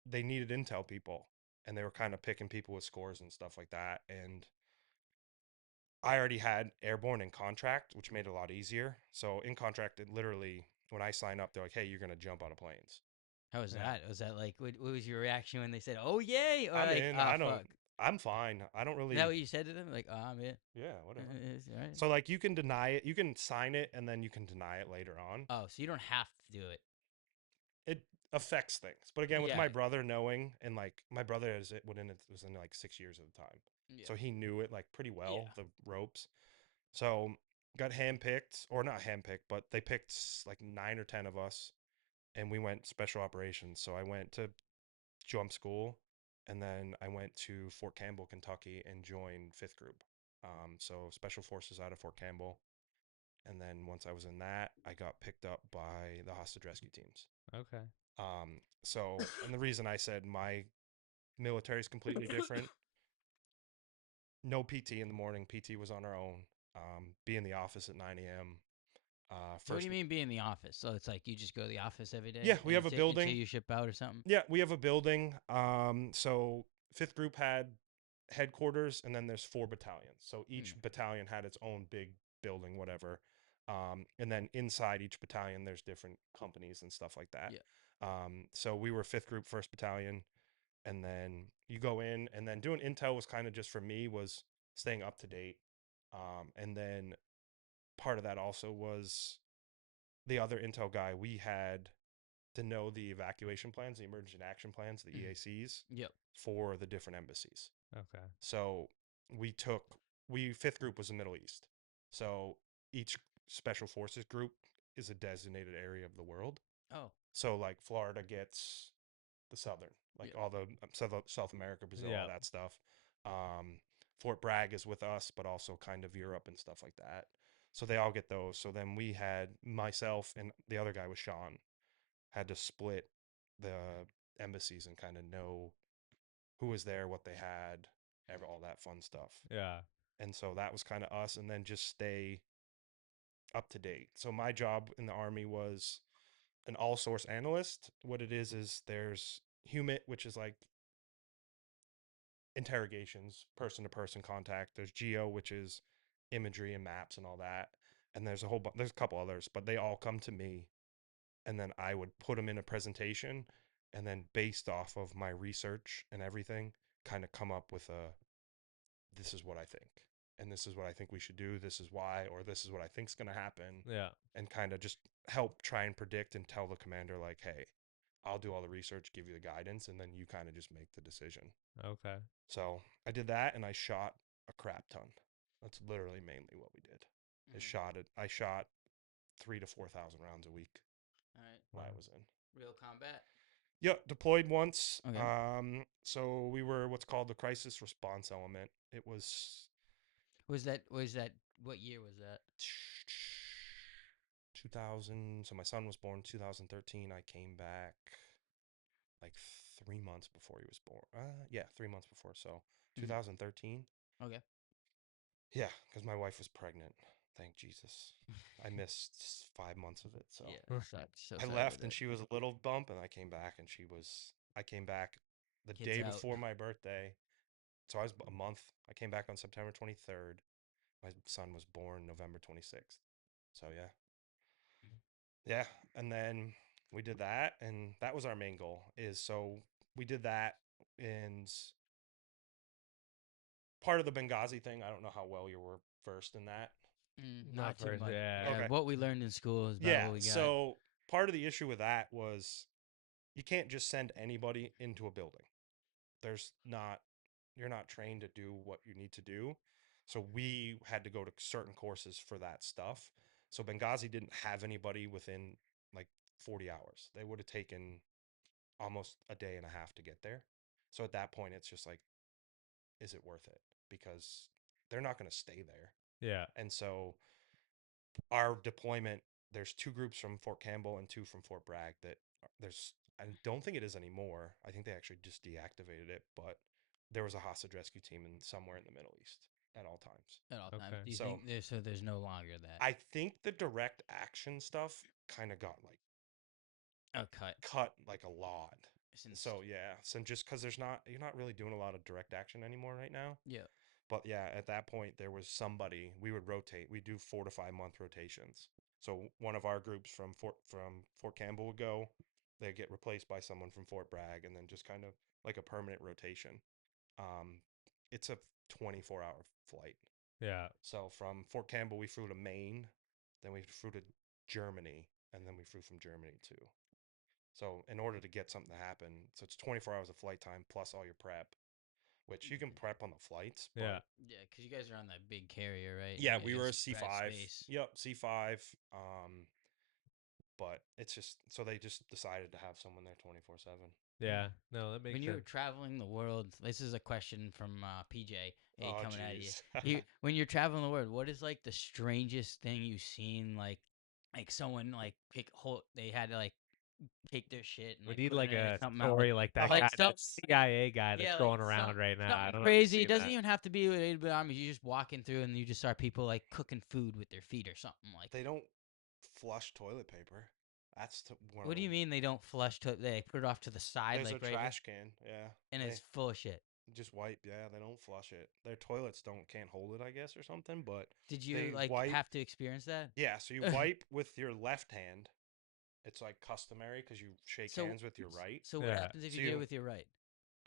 they needed intel people, and they were kind of picking people with scores and stuff like that. And I already had airborne in contract, which made it a lot easier. So in contract, it literally when I sign up, they're like, "Hey, you're gonna jump out of planes." How was Yeah. that? Was that like what was your reaction when they said, "Oh yay," or I'm like, in. "Ah I don't. fuck"? I'm fine. I don't Is really. that what you said to them? Like, "Oh, I'm in." Yeah, whatever. It's all right. So like you can deny it, you can sign it, and then you can deny it later on. Oh, so you don't have to do it. It affects things, but again, with Yeah. my brother knowing, and like my brother was in like 6 years at the time, Yeah. so he knew it like pretty well, Yeah. the ropes. So got handpicked, or not handpicked, but they picked like 9 or 10 of us, and we went special operations. So I went to jump school, and then I went to Fort Campbell, Kentucky, and joined fifth group. So special forces out of Fort Campbell, and then once I was in that, I got picked up by the hostage rescue teams. Okay. So, and the reason I said my military is completely different. No PT in the morning. PT was on our own. Be in the office at 9 a.m. So what do First, you mean be in the office? So it's like you just go to the office every day? yeah, we have a until building. you ship out or something? Yeah, we have a building. So fifth group had headquarters, and then there's 4 battalions. So each battalion had its own big building, whatever. And then inside each battalion, there's different companies and stuff like that. Yeah. So we were fifth group, first battalion, and then you go in, and then doing intel was kind of just for me was staying up to date. And then part of that also was the other intel guy. We had to know the evacuation plans, the emergency action plans, the EACs Yep. for the different embassies. Okay. So fifth group was the Middle East. So each special forces group is a designated area of the world. Oh. So like Florida gets the southern, like Yeah. all the South America, Brazil, Yeah. all that stuff. Fort Bragg is with us, but also kind of Europe and stuff like that. So they all get those. So then we had myself and the other guy was Shawn had to split the embassies and kind of know who was there, what they had, all that fun stuff. Yeah. And so that was kind of us, and then just stay up to date. So my job in the Army was an all source analyst. What it is there's HUMIT, which is like interrogations, person to person contact. There's Geo, which is imagery and maps and all that. And there's there's a couple others, but they all come to me, and then I would put them in a presentation, and then based off of my research and everything, kind of come up with this is what I think, and this is what I think we should do. This is why, or this is what I think is going to happen. Yeah. And kind of just help try and predict and tell the commander like, hey, I'll do all the research, give you the guidance, and then you kind of just make the decision. Okay. So I did that, and I shot a crap ton. That's literally mainly what we did. I shot 3,000 to 4,000 rounds a week. All right. While I Wow. was in. Real combat. Yep, deployed once. Okay. So we were what's called the crisis response element. It was Was that what year was that? 2000. So my son was born 2013. I came back like 3 months before he was born. Yeah, 3 months before. So 2013. Okay. Yeah, because my wife was pregnant. Thank Jesus. I missed 5 months of it. So Yeah, that sucks. So I sorry left about and that. she was a little bump, and I came back and I came back the Kids day out. before my birthday. So I was a month. I came back on September 23rd. My son was born November 26th. So yeah. Yeah. And then we did that, and that was our main goal is so we did that, and part of the Benghazi thing, I don't know how well you were versed in that. Not Not too first, much. yeah. Yeah, Okay. what we learned in school is about Yeah. what we got. So part of the issue with that was you can't just send anybody into a building. There's not, you're not trained to do what you need to do. So we had to go to certain courses for that stuff. So Benghazi didn't have anybody within like 40 hours. They would have taken almost a day and a half to get there. So at that point, it's just like, is it worth it? Because they're not going to stay there. Yeah. And so our deployment, there's two groups from Fort Campbell and two from Fort Bragg there's, I don't think it is anymore. I think they actually just deactivated it, but there was a hostage rescue team in somewhere in the Middle East at all times. At all times. Okay. Do you So think there's no longer that? I think the direct action stuff kind of got like Oh, cut. cut like a lot. Since So yeah, so just because you're not really doing a lot of direct action anymore right now. yeah. But yeah, at that point there was somebody we would rotate. We do 4 to 5 month rotations. So one of our groups from Fort Campbell would go. They get replaced by someone from Fort Bragg, and then just kind of like a permanent rotation. Um, it's a 24-hour flight. Yeah. So from Fort Campbell we flew to Maine, then we flew to Germany, and then we flew from Germany too. So in order to get something to happen, so it's 24 hours of flight time plus all your prep, which you can prep on the flights. But Yeah. Yeah, because you guys are on that big carrier, right? yeah, You we were a guys drive C5. space. Yep, C5. But it's just so they just decided to have someone there 24/7. Yeah. No, that makes When you're sense. traveling the world, this is a question from PJ. Hey, Oh, coming at you. jeez. When you're traveling the world, what is like the strangest thing you've seen? Like someone like they had to like take their shit and We like need put it like in or a something out. story like that Like guy, stuff. that CIA guy that's Yeah, like going around right now. I something don't know if you've crazy. It seen doesn't that. even have to be with armies. You're just walking through and you just saw people like cooking food with their feet or something like. They don't flush toilet paper. That's one What of do you the. mean they don't flush? They put it off to the side, There's like a right here, trash can. Yeah, and they it's full of shit. just wipe. Yeah, they don't flush it. Their toilets can't hold it, I guess, or something. But Did you they like wipe. have to experience that? Yeah, so you wipe with your left hand. It's like customary because you shake So, hands with your right. so what Yeah. happens if So you do it you, with your right?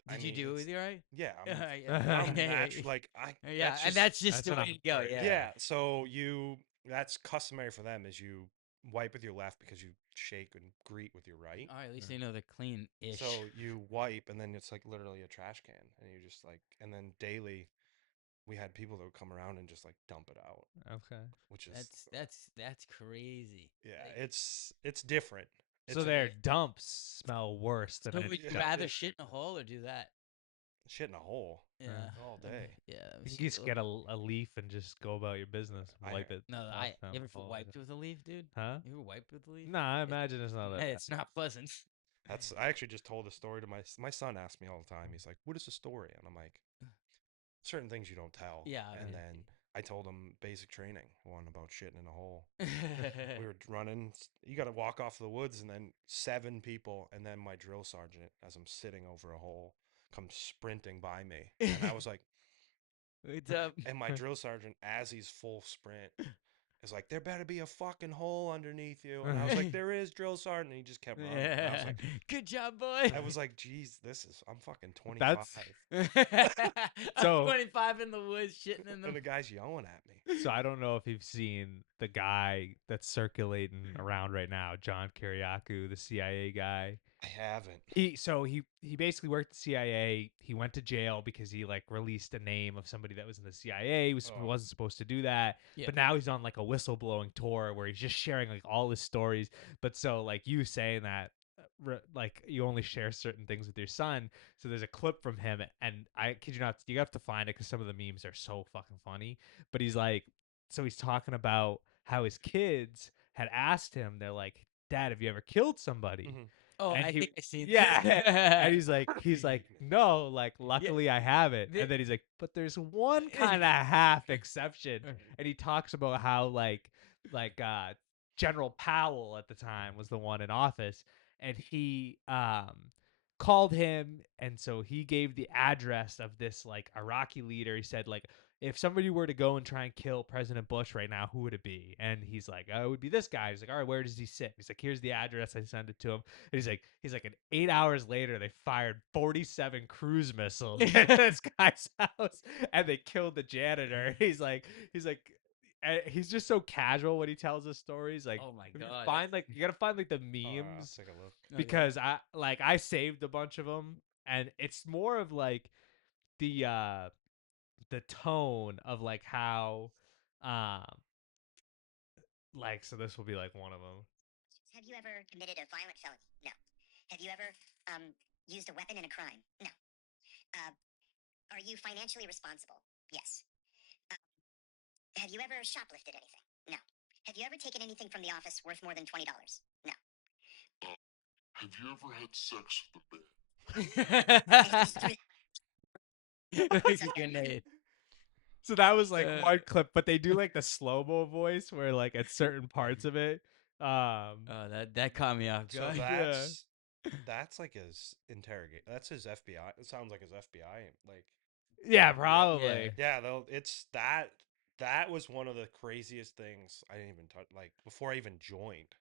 I Did you mean, do it it's with your right? yeah. Yeah, I'm yeah, natural. Like I. yeah. That's And just that's just That's the what way I'm to go. afraid, Yeah. yeah. So that's customary for them is you wipe with your left because you shake and greet with your right. All right, at least they know they're clean-ish. So you wipe, and then it's like literally a trash can, and you just like, and then daily, we had people that would come around and just like dump it out, Okay. which is That's crazy. yeah, Like, it's different. So It's their Yeah. dumps smell worse than So any would you Yeah. dump. rather shit in a hole or do that? shit in a hole Yeah. all day. Yeah. Let me You see. can just get a leaf and just go about your business and I- wipe it. No, off I down you ever the hole. wiped with a leaf, dude? Huh? You ever wiped with a leaf? Nah, I imagine it's not that. Hey, it's not pleasant. That's I actually just told a story to my son. Asks me all the time. He's like, "What is the story?" And I'm like, "Certain things you don't tell." Yeah, And obviously. then I told him basic training, one about shitting in a hole. We were running. You got to walk off the woods, and then 7 people, and then my drill sergeant, as I'm sitting over a hole, comes sprinting by me, and I was like, What's up? and my drill sergeant, as he's full sprint, is like, "There better be a fucking hole underneath you," and I was like, "There is, drill sergeant." And he just kept running. And I was like, Good job, boy. "Geez, I'm fucking 25," That's I'm So- 25 in the woods, shitting in and them. the guy's yelling at me. So I don't know if you've seen the guy that's circulating around right now, John Kiriakou, the CIA guy. I haven't. He basically worked at the CIA. He went to jail because he like released a name of somebody that was in the CIA. He Oh. wasn't supposed to do that. Yeah. But now he's on like a whistleblowing tour where he's just sharing like all his stories. But so like you saying that like you only share certain things with your son. So there's a clip from him, and I kid you not, you have to find it because some of the memes are so fucking funny. But he's like, so he's talking about how his kids had asked him, they're like, "Dad, have you ever killed somebody?" Mhm. Oh, And I he- think I seen yeah, and that. he's like, no, like luckily I have it. the- And then he's like, but there's one kind of half exception. And he talks about how like General Powell at the time was the one in office, and he called him, and so he gave the address of this like Iraqi leader. He said like, if somebody were to go and try and kill President Bush right now, who would it be? And he's like, oh, it would be this guy. He's like, all right, where does he sit? He's like, here's the address. I sent it to him. And he's like, and 8 hours later, they fired 47 cruise missiles at this guy's house, and they killed the janitor. He's like, he's just so casual when he tells his stories. Like, Oh my if God. you gotta find like the Oh, I'll memes take a look. Okay. because I saved a bunch of them, and it's more of like the uh the tone of like how um like so this will be like one of them. Have you ever committed a violent felony? No. Have you ever used a weapon in a crime? No. Are you financially responsible? Yes. Have you ever shoplifted anything? No. Have you ever taken anything from the office worth more than $20? No. Have you ever had sex with a man? At least three- Like a grenade. So that was like Uh, one clip, but they do like the slow mo voice where like at certain parts of it. Oh, that caught me off So guard. that's like his interrogate. That's his FBI. It sounds like his FBI. Like Yeah, probably. yeah, though it's that that was one of the craziest things. I didn't even touch like before I even joined.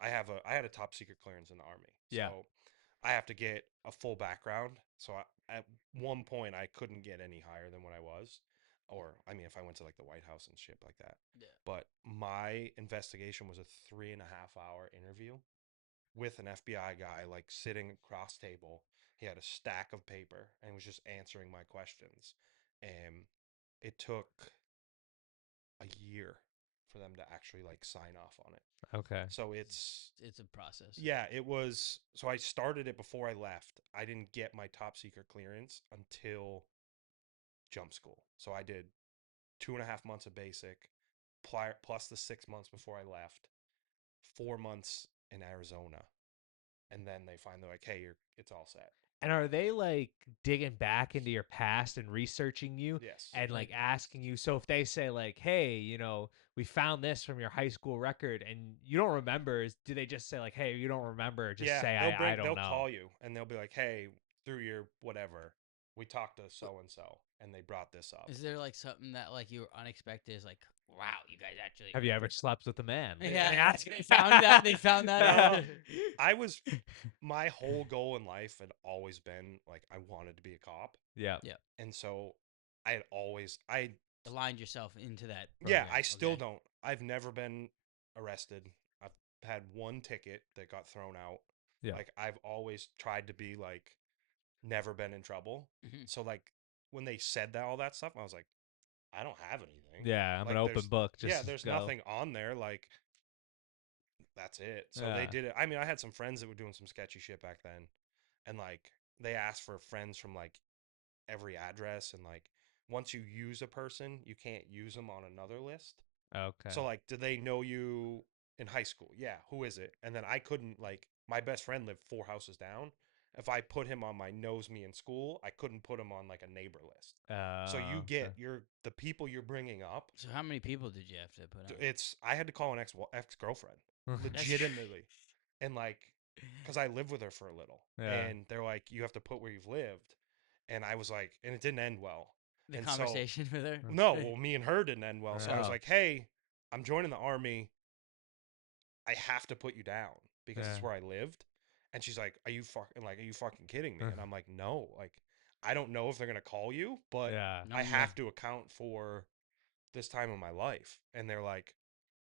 I had a top secret clearance in the army. Yeah. So I have to get a full background. So at one point I couldn't get any higher than what I was. Or I mean if I went to like the White House and shit like that. Yeah. But my investigation was a 3.5 hour interview with an FBI guy like sitting across table. He had a stack of paper and was just answering my questions. And it took a year for them to actually like sign off on it. Okay. So it's It's a process. yeah, it was. So I started it before I left. I didn't get my top secret clearance until jump school. So I did 2.5 months of basic, plus the 6 months before I left, 4 months in Arizona, and then they find they're like, "Hey, it's all set." And are they like digging back into your past and researching you Yes. and like asking you? So if they say like, "Hey, you know, we found this from your high school record," and you don't remember, do they just say like, "Hey, you don't remember"? Just say I don't they'll know. call you and they'll be like, "Hey, through your whatever, we talked to so and they brought this up." Is there like something that like you were unexpected? Is like, wow, you guys actually. Have you ever slept with a man? Yeah, they found that. They found that No. out. I was my whole goal in life had always been like I wanted to be a cop, Yeah. and so I had always I Aligned yourself into that. yeah Program. I still Okay. don't. I've never been arrested. I've had one ticket that got thrown out. Yeah. Like I've always tried to be like never been in trouble. Mhm. So like when they said that all that stuff, I was like, I don't have anything. Yeah, I'm Like, an open there's- book. Just yeah, there's go. nothing on there. Like that's it. So they Yeah. did it. I mean, I had some friends that were doing some sketchy shit back then, and like they asked for friends from like every address, and like once you use a person, you can't use them on another list. Okay. So like, do they know you in high school? Yeah, who is it? And then I couldn't like my best friend lived 4 houses down. If I put him on my knows me in school, I couldn't put him on like a neighbor list. So you get the people you're bringing up. So how many people did you have to put on? It's I had to call an ex girlfriend legitimately, and like because I lived with her for a little, Yeah. and they're like, you have to put where you've lived, and I was like, and it didn't end well. The and so- conversation with her. No, well, me and her didn't end well. So I was Oh. like, hey, I'm joining the army. I have to put you down because Yeah. it's where I lived. And she's like, are you fucking kidding me? And I'm like, no, like, I don't know if they're going to call you, but Yeah. No, I no. have to account for this time of my life. And they're like,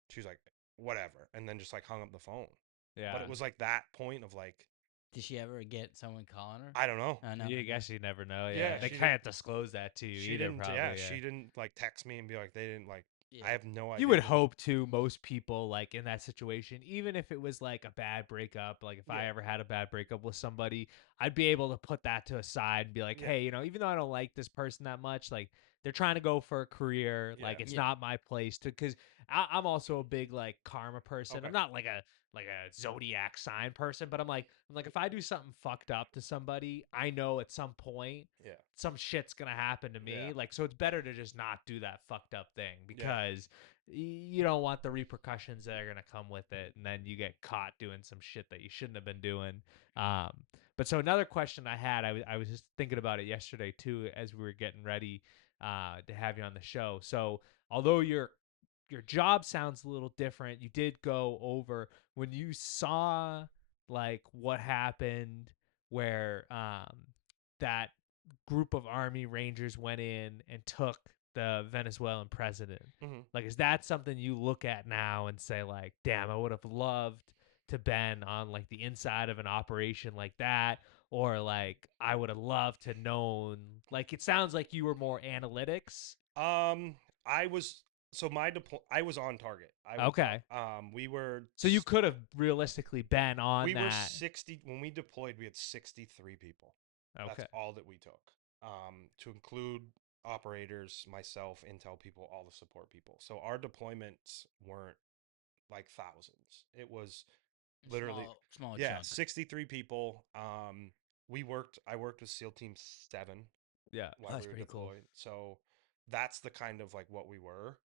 she's like, whatever. And then just like hung up the phone. Yeah. But it was like that point of like, Did she ever get someone calling her? I don't know. No. You guess you never know. Yeah. Yeah, They she can't disclose that to you She either. didn't, Probably. yeah, she didn't like text me and be like, they didn't like, Yeah. I have no idea. You would hope to. Most people like in that situation, even if it was like a bad breakup, like if I Yeah. ever had a bad breakup with somebody, I'd be able to put that to a side and be like, Yeah. hey, you know, even though I don't like this person that much, like they're trying to go for a career, like Yeah. it's Yeah. not my place to. Because I'm also a big like karma person. Okay. I'm not like a like a zodiac sign person, but I'm like if I do something fucked up to somebody, I know at some point Yeah. some shit's gonna happen to me. Yeah. Like, so it's better to just not do that fucked up thing Yeah. because you don't want the repercussions that are gonna come with it, and then you get caught doing some shit that you shouldn't have been doing. Um, but so another question I had, I was just thinking about it yesterday too, as we were getting ready to have you on the show. So although your job sounds a little different, you did go over when you saw like what happened where that group of army rangers went in and took the Venezuelan president. Mm-hmm. Like, is that something you look at now and say like, damn, I would have loved to been on like the inside of an operation like that, or like I would have loved to known, like it sounds like you were more analytics. I was so my I was on target. I would Okay. tell. We were So you could have realistically been on we were that. 60 when we deployed. We had 63 people. That's Okay. all that we took. To include operators, myself, intel people, all the support people. So our deployments weren't like thousands. It was literally Small yeah, chunk. 63 people. I worked with SEAL Team 7 Yeah. while That's we were pretty cool. deployed. So that's the kind of like what we were.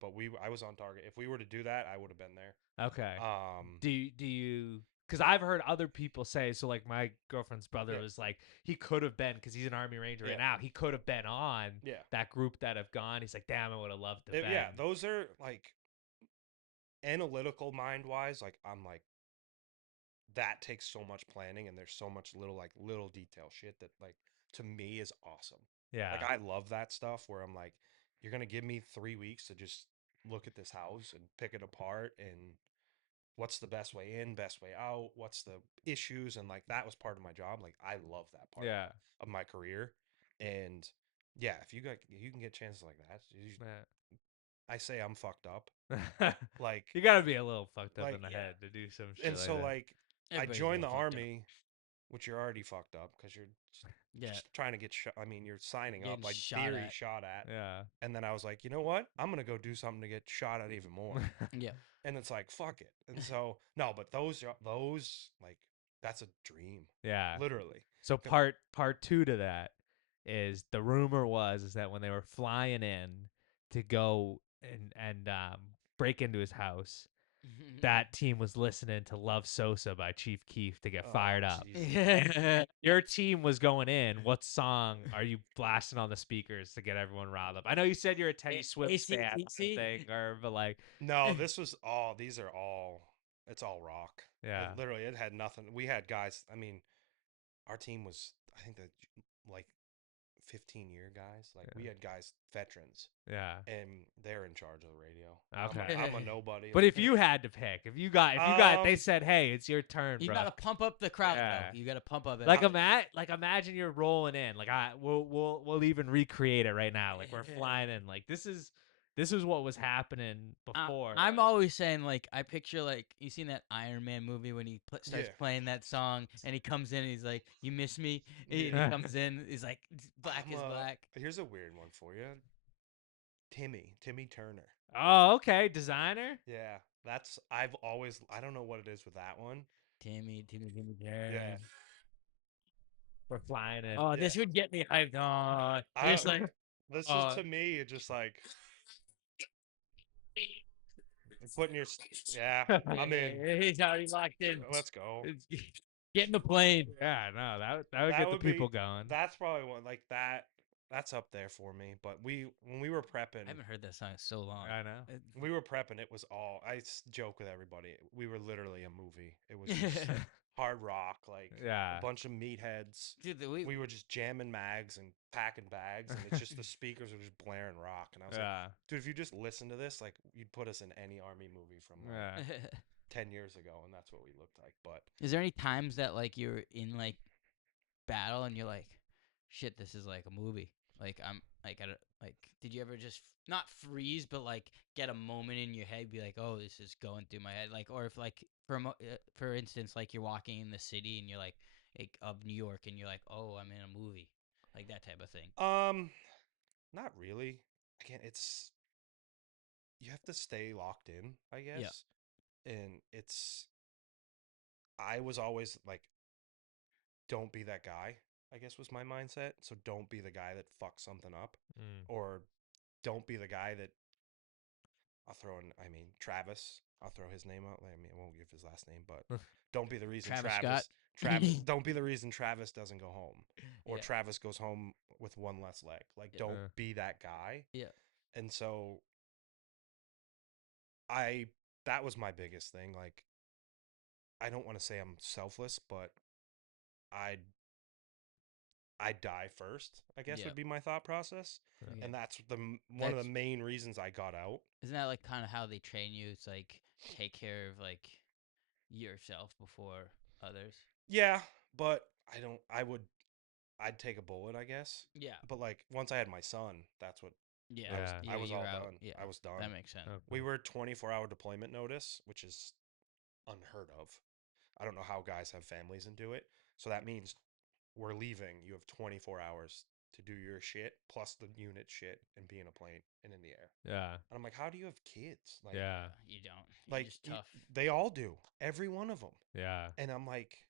But I was on target. If we were to do that, I would have been there. Okay. Um, Do you? Because I've heard other people say, so like my girlfriend's brother Yeah. was like, he could have been, because he's an Army Ranger right Yeah. now, he could have been on yeah. that group that have gone. He's like, damn, I would have loved to been. Yeah, those are like analytical mind wise. Like I'm like that takes so much planning, and there's so much little detail shit that like to me is awesome. Yeah. Like I love that stuff where I'm like, you're gonna give me 3 weeks to just look at this house and pick it apart and what's the best way in, best way out, what's the issues, and like that was part of my job. Like I love that part Yeah. of my career, and yeah, if you can get chances like that, I say I'm fucked up. Like You gotta be a little fucked up like in the yeah, head to do some shit and like so that. like I Everybody's a joined the little fucked up. army, which you're already fucked up because you're Yeah. just trying to get shot. I mean, you're signing up Getting like shot theory at. shot at. Yeah. And then I was like, you know what? I'm gonna go do something to get shot at even more. Yeah. And it's like, fuck it. And so no, but those like that's a dream, Yeah. literally. So 'Cause- part two to that is the rumor is that when they were flying in to go and break into his house, that team was listening to Love Sosa by Chief Keef to get fired up. Jesus. Yeah. Your team was going in. What song are you blasting on the speakers to get everyone riled up? I know you said you're a Teddy Swift fan AC/DC? thing, but like, No, these are all it's all rock. yeah, Literally, it had nothing. We had guys. I mean, our team was I think the like 15-year guys. Like we Yeah. had guys veterans, yeah. and they're in charge of the radio. Okay. I'm a nobody. But if you had to pick, if you got, they said, "Hey, it's your turn, You bro." gotta pump up the crowd Yeah. though. You gotta pump up it. Like imagine you're rolling in. Like we'll even recreate it right now. Like we're flying in. Like this is what was happening before. I'm always saying like I picture like you seen that Iron Man movie when he starts Yeah. playing that song and he comes in and he's like, "You miss me?" And he Yeah. comes in, he's like, "Black is black." Here's a weird one for you. Timmy Turner. Oh, okay, designer. Yeah, I don't know what it is with that one. Timmy. Yeah, We're flying in. Oh, Yeah. this would get me hyped on. I Just like this uh, is to me it's just like putting your yeah. I'm in. He's already locked in. Let's go. Get in the plane. Yeah, no, that would get the people going. That's probably one like that. That's up there for me. But when we were prepping, I haven't heard that song in so long. I know. we were prepping. It was all joke with everybody. We were literally a movie. It was just hard rock, like Yeah. a bunch of meatheads. Dude, We were just jamming mags and packing bags, and it's just the speakers were just blaring rock. And I was like, Yeah. dude, if you just listen to this, like you'd put us in any army movie from like, Yeah. 10 years ago, and that's what we looked like. But Is there any times that like you're in like battle and you're like, shit, this is like a movie? Like I'm like did you ever just not freeze but like get a moment in your head, be like, oh, this is going through my head, like, or if like for instance, like you're walking in the city and you're like of New York and you're like, oh, I'm in a movie, like that type of thing. not really. Again, it's you have to stay locked in, I guess. And I was always like, don't be that guy, I guess was my mindset. So don't be the guy that fucks something up, Mm. or don't be the guy that Travis. I'll throw his name out. I mean, I won't give his last name, but don't be the reason Travis Scott. Don't be the reason Travis doesn't go home, or Yeah. Travis goes home with one less leg. Like, Yeah. don't be that guy. Yeah. And so that was my biggest thing. Like, I don't want to say I'm selfless, but I I die first, I guess, Yeah. would be my thought process. Yeah. And that's one of the That's- main reasons I got out. Isn't that like kind of how they train you? It's like take care of like yourself before others. Yeah, but I'd take a bullet, I guess. Yeah. But like once I had my son, that's what Yeah. I was you're all out. done. Yeah. I was done. That makes sense. Okay. We were 24-hour deployment notice, which is unheard of. I don't know how guys have families and do it. So that means we're leaving. You have 24 hours to do your shit plus the unit shit and be in a plane and in the air. Yeah. And I'm like, how do you have kids? Like, Yeah. You don't. You're like just tough. they all do. Every one of them. Yeah. And I'm like,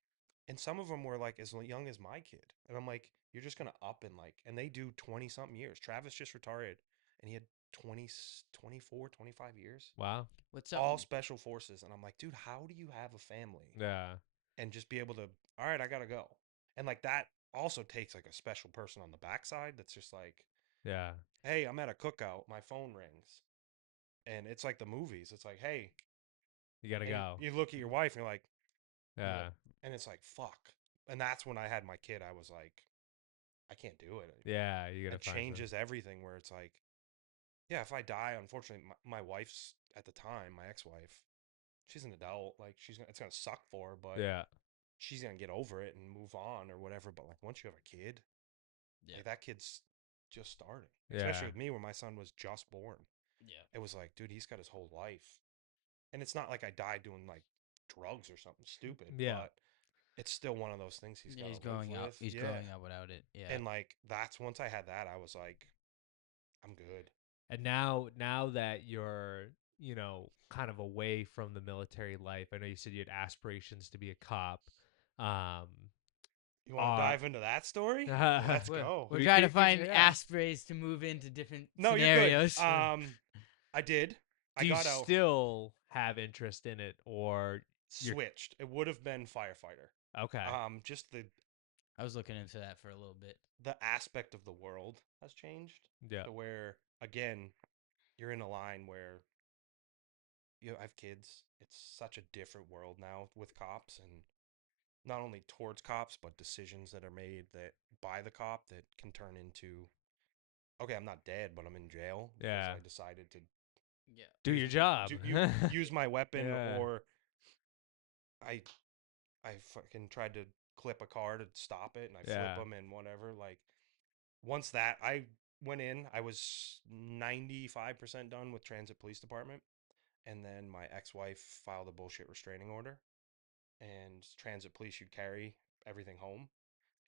and some of them were like as young as my kid. And I'm like, you're just going to up and like, and they do 20 something years. Travis just retired and he had 20, 24, 25 years. Wow. What's up? All special forces. And I'm like, dude, how do you have a family Yeah. and just be able to, all right, I got to go. And like that also takes like a special person on the backside that's just like, Yeah. hey, I'm at a cookout. My phone rings. And it's like the movies. It's like, hey, You gotta and go. you look at your wife and you're like, Yeah. and it's like, fuck. And that's when I had my kid. I was like, I can't do it. Yeah. You gotta It find changes everything where it's like, yeah, if I die, unfortunately, my wife's at the time, my ex-wife, she's an adult. Like, it's going to suck for her, but Yeah. she's going to get over it and move on or whatever. But like, once you have a kid, Yeah. like, that kid's just starting. Yeah. Especially with me, when my son was just born. Yeah. It was like, dude, he's got his whole life. And it's not like I died doing like drugs or something stupid, Yeah. but it's still one of those things he's Yeah, got he's to live growing out. with. He's Yeah. growing out without it. Yeah. And like that's once I had that, I was like, I'm good. And now that you're, kind of away from the military life, I know you said you had aspirations to be a cop. You want to dive into that story? Let's we're, go. We're We trying to could- find yeah. aspirays to move into different No, scenarios. you're good. I did. Do I you got out. still have interest in it, or you're- Switched. It would have been firefighter. okay? Just I was looking into that for a little bit. the aspect of the world has changed. Yeah. To where again, you're in a line where you have kids. It's such a different world now with cops, and not only towards cops, but decisions that are made that by the cop that can turn into, okay, I'm not dead, but I'm in jail because Yeah. I decided to Yeah. Do your job. use my weapon, Yeah. or I fucking tried to clip a car to stop it and I Yeah. flip them and whatever. Like once that I went in, I was 95% done with transit police department, and then my ex-wife filed a bullshit restraining order, and transit police should carry everything home,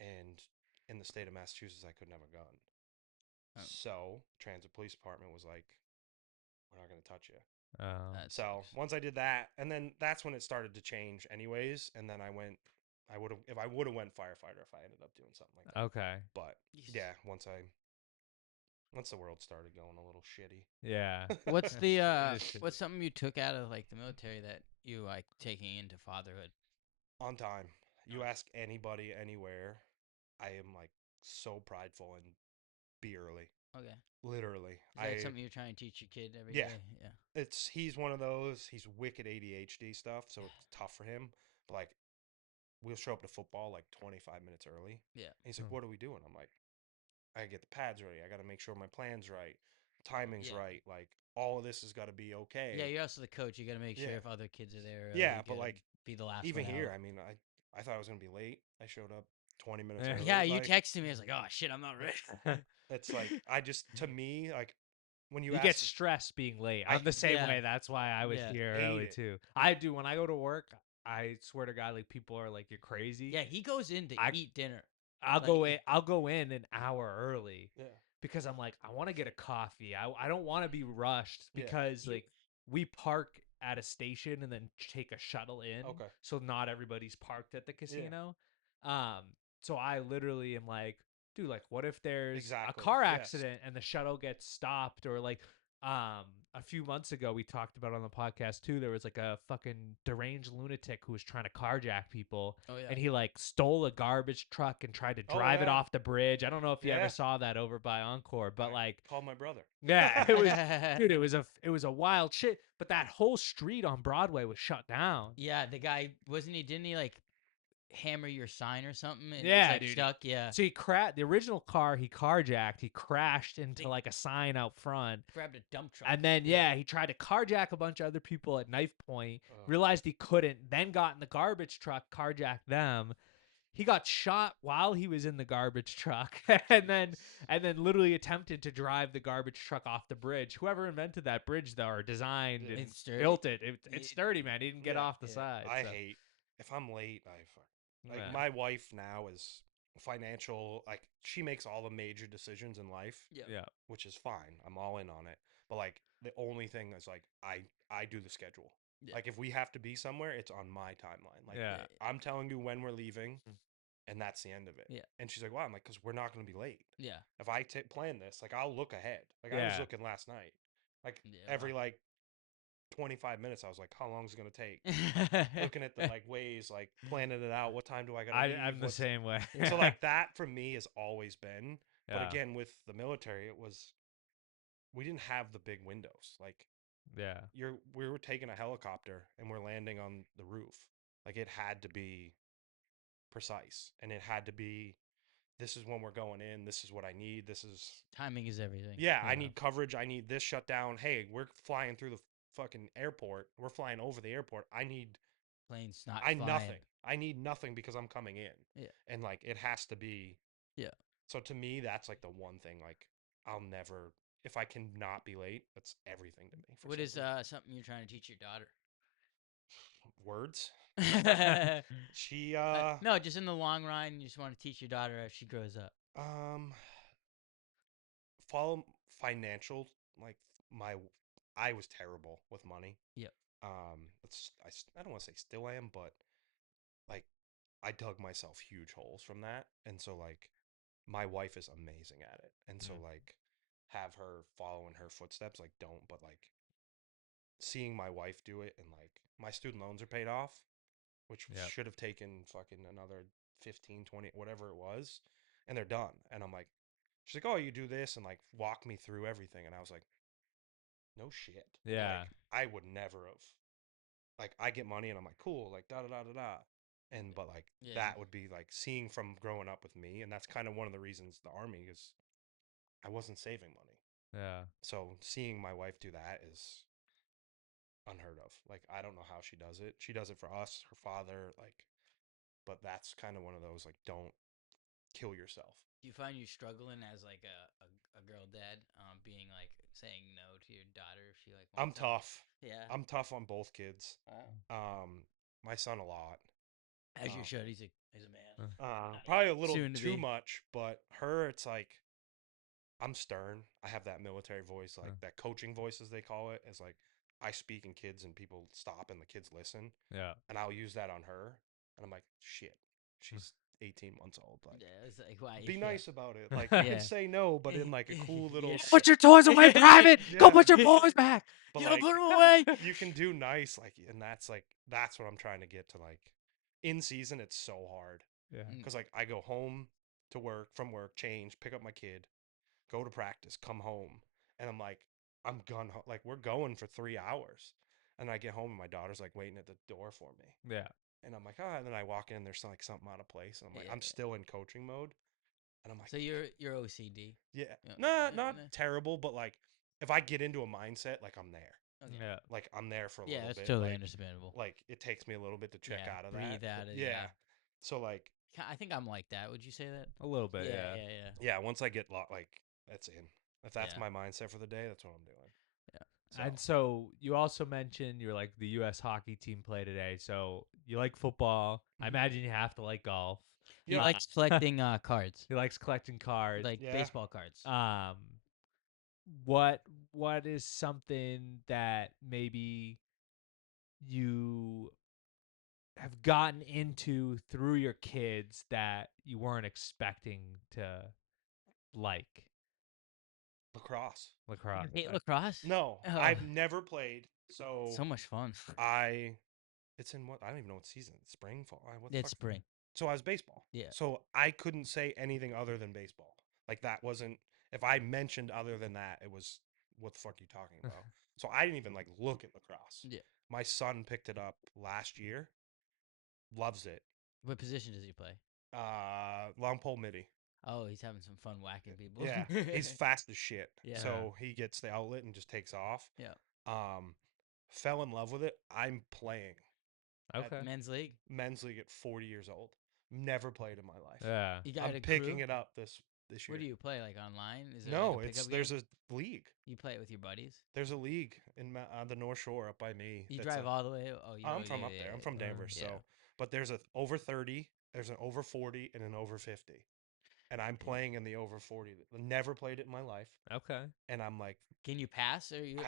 and in the state of Massachusetts I couldn't have a gun. Oh. So transit police department was like, we're not going to touch you. That So sucks. once I did that, and then that's when it started to change anyways, and then I would have, if I would have went firefighter if I ended up doing something like that. Okay. But Yes. yeah, once the world started going a little shitty. Yeah. What's the It is shitty. what's something you took out of like the military that you like taking into fatherhood? On time. You Oh. ask anybody anywhere, I am like so prideful and be early. Okay. Literally. Is that something you're trying to teach your kid every Yeah. day? Yeah. He's one of those, he's wicked ADHD stuff, so it's tough for him. But like we'll show up to football like 25 minutes early. Yeah. And he's like, Oh. what are we doing? I'm like, I gotta get the pads ready. I gotta make sure my plan's right, timing's Yeah. right. Like all of this has got to be okay. Yeah, you're also the coach. You got to make sure Yeah. if other kids are there. Yeah, you but, gotta like, be the last even one here, out. I mean, I thought I was gonna be late. I showed up 20 minutes Yeah. early. Yeah, you like, texted me. I was like, oh shit, I'm not ready. It's like to me, like when you You ask, get stressed being late. I'm the same Yeah. way. That's why I was Yeah. here Hate early it. too. I do when I go to work. I swear to God, like people are like, "You're crazy." Yeah, he goes in to I- eat dinner. I'll like- go in. I'll go in an hour early yeah, because I'm like, I want to get a coffee. I don't want to be rushed Yeah. because You- like we park at a station and then take a shuttle in. Okay. So not everybody's parked at the casino. Um, so I literally am like, dude, like, what if there's a Exactly, car yes. accident and the shuttle gets stopped, or like, a few months ago we talked about on the podcast too. There was like a fucking deranged lunatic who was trying to carjack people, Oh yeah. and he like stole a garbage truck and tried to Oh, drive it yeah. off the bridge. I don't know if you Yeah. ever saw that over by Encore, but I like, called my brother. yeah, it was, dude, it was a wild shit. But that whole street on Broadway was shut down. Yeah, the guy wasn't he? Didn't he like hammer your sign or something? And Yeah, it's like dude. stuck. Yeah. So the original car he carjacked. He crashed into like a sign out front, Grabbed a dump truck. and then he tried to carjack a bunch of other people at knife point. Ugh. Realized he couldn't. Then got in the garbage truck, carjacked them. He got shot while he was in the garbage truck, and then literally attempted to drive the garbage truck off the bridge. Whoever invented that bridge, though, or designed and It's sturdy. built it, it's It- sturdy, man. He didn't get Yeah, off the yeah. side. I so. hate if I'm late. Like Yeah. my wife now is financial. Like she makes all the major decisions in life, Yeah. which is fine. I'm all in on it. But like the only thing is like I do the schedule. Yeah. Like if we have to be somewhere, it's on my timeline. Like Yeah. I'm telling you when we're leaving, Mm. and that's the end of it. Yeah. And she's like, "Wow." I'm like, "Cause we're not gonna be late. Yeah. If I plan this, like I'll look ahead. Like I was Yeah. looking last night. Like Yeah, every wow. like 25 minutes, I was like, how long is it gonna take? Looking at the like ways, like planning it out. What time do I gotta leave? I'm the What's- same way. So like that for me has always been. But Yeah. again, with the military, it was we didn't have the big windows. Like yeah. we were taking a helicopter and we're landing on the roof. Like it had to be precise, and it had to be. This is when we're going in. This is what I need. This is Timing is everything. yeah. I Yeah. need coverage. I need this shut down. Hey, we're flying through the fucking airport. We're flying over the airport. I need Plane's not I flying. nothing. I need nothing because I'm coming in. Yeah. And like it has to be. Yeah. So to me, that's like the one thing. Like I'll never, if I can not be late, that's everything to me. For What some is reason. something you're trying to teach your daughter? Words? No, She just in the long run, you just want to teach your daughter as she grows up. um follow financial like my I was terrible with money. Yep. I don't want to say still am, but like I dug myself huge holes from that, and so like my wife is amazing at it, and so Mm. like have her follow in her footsteps, like don't, but like seeing my wife do it, and like my student loans are paid off, which Yep. should have taken fucking another 15, 20, whatever it was, and they're done, and I'm like, she's like, oh, you do this, and like walk me through everything, and I was like, no shit. Yeah. Like, I would never have. Like I get money and I'm like, cool, like da da da da da. And but like Yeah, that would be like seeing from growing up with me, and that's kind of one of the reasons the army is I wasn't saving money. Yeah. So seeing my wife do that is unheard of. Like I don't know how she does it. She does it for us, her father, like but that's kind of one of those like don't kill yourself. Do you find you struggling as like a girl dad, being like saying no to your daughter if she like? I'm wants something? tough. Yeah. I'm tough on both kids. Wow. My son a lot. As you um, should. He's a man. Probably a little Soon to too be. much, but her, it's like I'm stern. I have that military voice, like that coaching voice, as they call it. Is like I speak in kids, and people stop, and the kids listen, Yeah. and I'll use that on her, and I'm like, shit, she's 18 months old. Like, Yeah, it's like why? be yeah. nice about it. Like, you Yeah. can say no, but in like a cool little. Yeah. Put your toys away, private. Go Yeah. put your boys back. But You like, put 'em away. you can do nice, like, and that's what I'm trying to get to. Like, in season, it's so hard Yeah. because like I go home to work from work, change, pick up my kid, go to practice, come home, and I'm like, I'm gun like we're going for 3 hours, and I get home and my daughter's like waiting at the door for me, Yeah. and I'm like, ah, and then I walk in and there's like something out of place, and I'm like, Yeah. I'm still in coaching mode, and I'm like, So you're OCD. yeah, Yeah. not Yeah. terrible, but like if I get into a mindset, like I'm there, Okay. Yeah. like I'm there for a Yeah, little that's bit, totally like, understandable. like it takes me a little bit to check Yeah, out of breathe that, out but it, yeah. yeah. So like, I think I'm like that. Would you say that? A little bit. Yeah. Yeah. yeah, once I get like that's in. If that's Yeah. my mindset for the day, that's what I'm doing. Yeah. So, And so you also mentioned you're like the U.S. hockey team play today. So you like football. I Mhm. imagine you have to like golf. He Yeah. likes collecting cards, He likes collecting cards. like Yeah. baseball cards. What is something that maybe you have gotten into through your kids that you weren't expecting to like Lacrosse. lacrosse? You hate lacrosse? No, Oh, I've never played. So so much fun. I, it's in what I don't even know what season. Spring, fall. What the It's fuck? spring. So I was baseball. Yeah. So I couldn't say anything other than baseball. Like that wasn't. If I mentioned other than that, it was what the fuck are you talking about? So I didn't even like look at lacrosse. Yeah. My son picked it up last year. Loves it. What position does he play? Long pole midi. Oh, he's having some fun whacking people. Yeah, he's fast as shit. Yeah. So he gets the outlet and just takes off. Yeah. Fell in love with it. I'm playing Okay. Men's league. men's league at 40 years old. Never played in my life. Yeah. You got I'm a picking crew? it up this year. Where do you play? Like online? Is there No, like a it's pickup there's game? a league. You play it with your buddies. There's a league in the North Shore up by me. You that's drive a- all the way. Oh, you. I'm from up there. I'm from Denver. yeah. So, but there's a over 30, there's an over 40, and an over 50. And I'm playing in the over 40. Never played it in my life. Okay. And I'm like, Can you pass or you?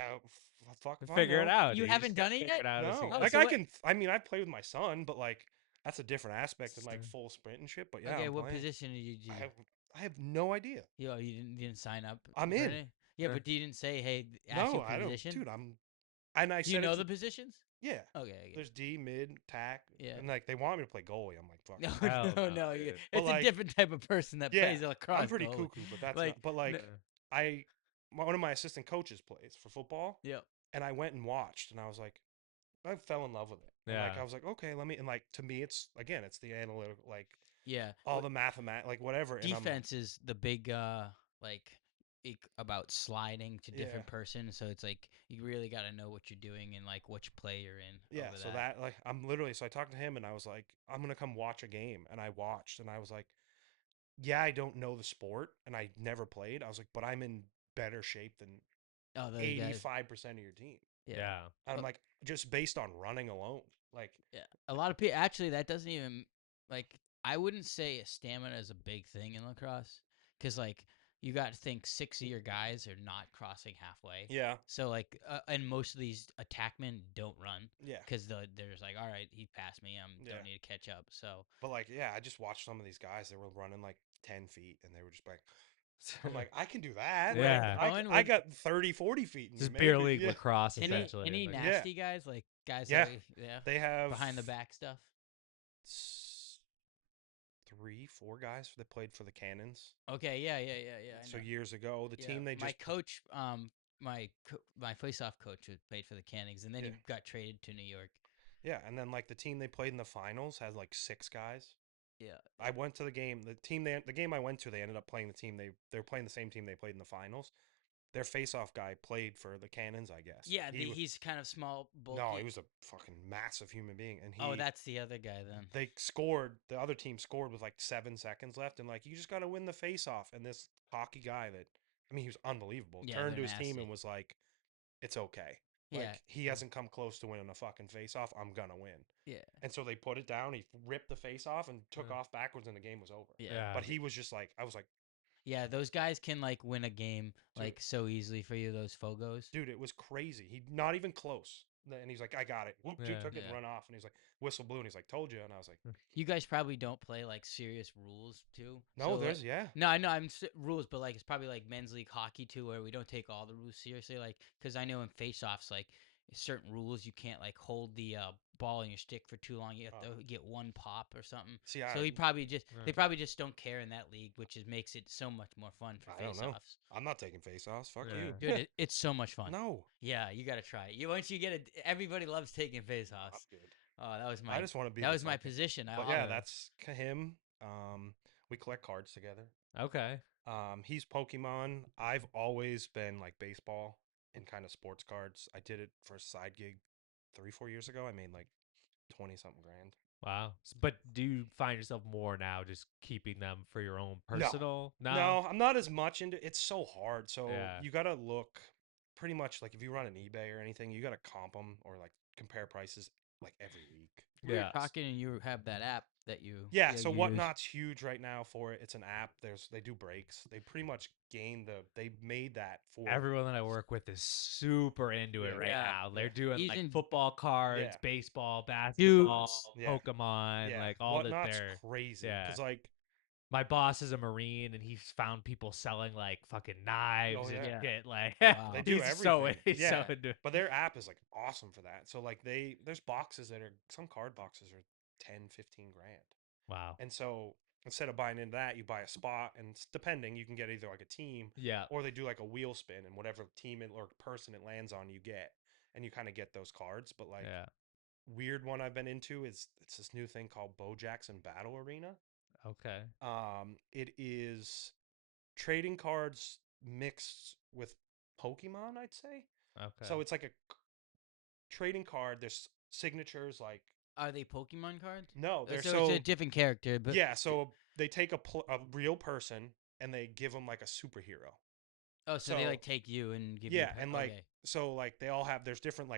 fuck if I Figure it know. out. You dude. haven't just gotta done it figure yet? out as No, you Oh, go. like so I what- can. I mean, I play with my son, but like that's a different aspect than like Sure. full sprint and shit. But yeah, Okay, I'm what playing. position did you do? I have no idea. You didn't sign up. I'm for in. any? Yeah, Sure. but you didn't say, hey, ask you No, for I don't, position. dude. And I Do you said know it's the positions? yeah. Okay. There's D, mid, tack, Yeah. and like they want me to play goalie. I'm like, fuck. No, Hell no, no, no. dude. But, It's like, a different type of person that Yeah, plays lacrosse. I'm pretty goalie. cuckoo, but that's Like, not. But like, no. one of my assistant coaches plays for football, Yeah. and I went and watched, and I was like, I fell in love with it. And like, Yeah. I was like, okay, let me. And like, to me, it's again, it's the analytical, like Yeah. all the mathematics, like whatever. And Defense is the big like about sliding to Yeah. different person. So it's like you really got to know what you're doing and like which play you're in. Yeah, over so that like I'm literally so I talked to him and I was like, I'm gonna come watch a game, and I watched and I was like, yeah, I don't know the sport and I never played. I was like, but I'm in better shape than Oh, those guys. 85% of your team. Yeah. Yeah. And I'm Oh. like, just based on running alone, like Yeah. A lot of people actually that doesn't even like I wouldn't say stamina is a big thing in lacrosse because like you got to think 6 of your guys are not crossing halfway. yeah, So like and most of these attackmen don't run yeah. because they're just like, all right, he passed me. Yeah. Don't need to catch up. So But like, yeah, I just watched some of these guys. They were running like 10 feet, and they were just like, I'm like, I can do that. Like, Yeah. I got 30, 40 feet. In Just me, beer maybe. league Yeah. lacrosse any essentially. any like- Yeah. nasty guys like guys Yeah. that They have behind the back stuff. 3, 4 guys that played for the Cannons. Okay, yeah. I So know. years ago, the Yeah, team they my just coach, my face-off coach played for the Cannings, and then Yeah. he got traded to New York. yeah, and then like the team they played in the finals had like 6 guys. Yeah, I went to the game. The game I went to, they ended up playing the team. They were playing the same team they played in the finals. Their face-off guy played for the Cannons, I guess. yeah. He was- He's kind of small, bulky. no, he was a fucking massive human being, and he. Oh, that's the other guy then. They scored. The other team scored with like 7 seconds left, and like you just got to win the face-off. And this hockey guy that, I mean, he was unbelievable. Yeah, Turned to they're his team nasty. and was like, "It's okay. Like Yeah. he hasn't come close to winning a fucking face-off. I'm gonna win." Yeah, And so they put it down. He ripped the face-off and took Yeah. off backwards, and the game was over. yeah, Yeah. But he was just like, I was like, yeah. Those guys can like win a game Dude. like so easily for you. Those Fogos. dude, it was crazy. He not even close. And he's like, I got it. Whoop, dude Yeah. took it and Yeah. run off. And he's like, whistle blew. And he's like, told you. And I was like, You guys probably don't play like serious rules too. no, So, there's like, yeah. No, I know rules, but like it's probably like men's league hockey too, where we don't take all the rules seriously. Like, because I know in face-offs, like certain rules, you can't like hold the ball in your stick for too long. You have Oh. to get one pop or something. See, So he probably just Yeah. they probably just don't care in that league, which makes it so much more fun for I don't know. face-offs. I'm not taking face-offs. Fuck Yeah. you. Dude, it's so much fun. No. Yeah, you gotta try it. Once you get it, everybody loves taking I'm face-offs. good. Oh, that was my I just want to be. that the was my fucking- position. But yeah, that's him. We collect cards together. Okay. He's Pokemon. I've always been like baseball and kind of sports cards. I did it for a side gig 3-4 years ago. I made like 20 something grand. Wow. But do you find yourself more now just keeping them for your own No. personal? No, I'm not as much into. It's so hard. So Yeah. you gotta look pretty much like if you run an eBay or anything, you gotta comp them or like compare prices like every week. We were Yeah. talking, and you have that app that you Yeah, that so you use. Whatnot's huge right now for it. It's an app. They do breaks. They pretty much they made that for Everyone that I work with is super into it Yeah. right Yeah. now. They're Yeah. doing like Even football cards, Yeah. baseball, basketball, Yeah. Pokemon, Yeah, like all that Whatnot's there. crazy Yeah. because like My boss is a Marine and he's found people selling like fucking knives and yeah. shit. Like Wow. they do he's so everything. he's so Yeah, into it. but their app is like awesome for that. So like there's boxes that are some card boxes are 10, 15 grand. Wow. And so instead of buying into that, you buy a spot, and depending, you can get either like a team Yeah. or they do like a wheel spin, and whatever team or person it lands on, you get, and you kind of get those cards. But like Yeah. weird one I've been into is it's this new thing called Bo Jackson Battle Arena. Okay. It is trading cards mixed with Pokemon, I'd say. Okay. So it's like a trading card. There's signatures like Are they Pokemon cards? no, they're So it's a different character, but yeah. So they take a real person and they give them like a superhero. oh, so they So like take you and give you yeah, and like okay. so like they all have there's different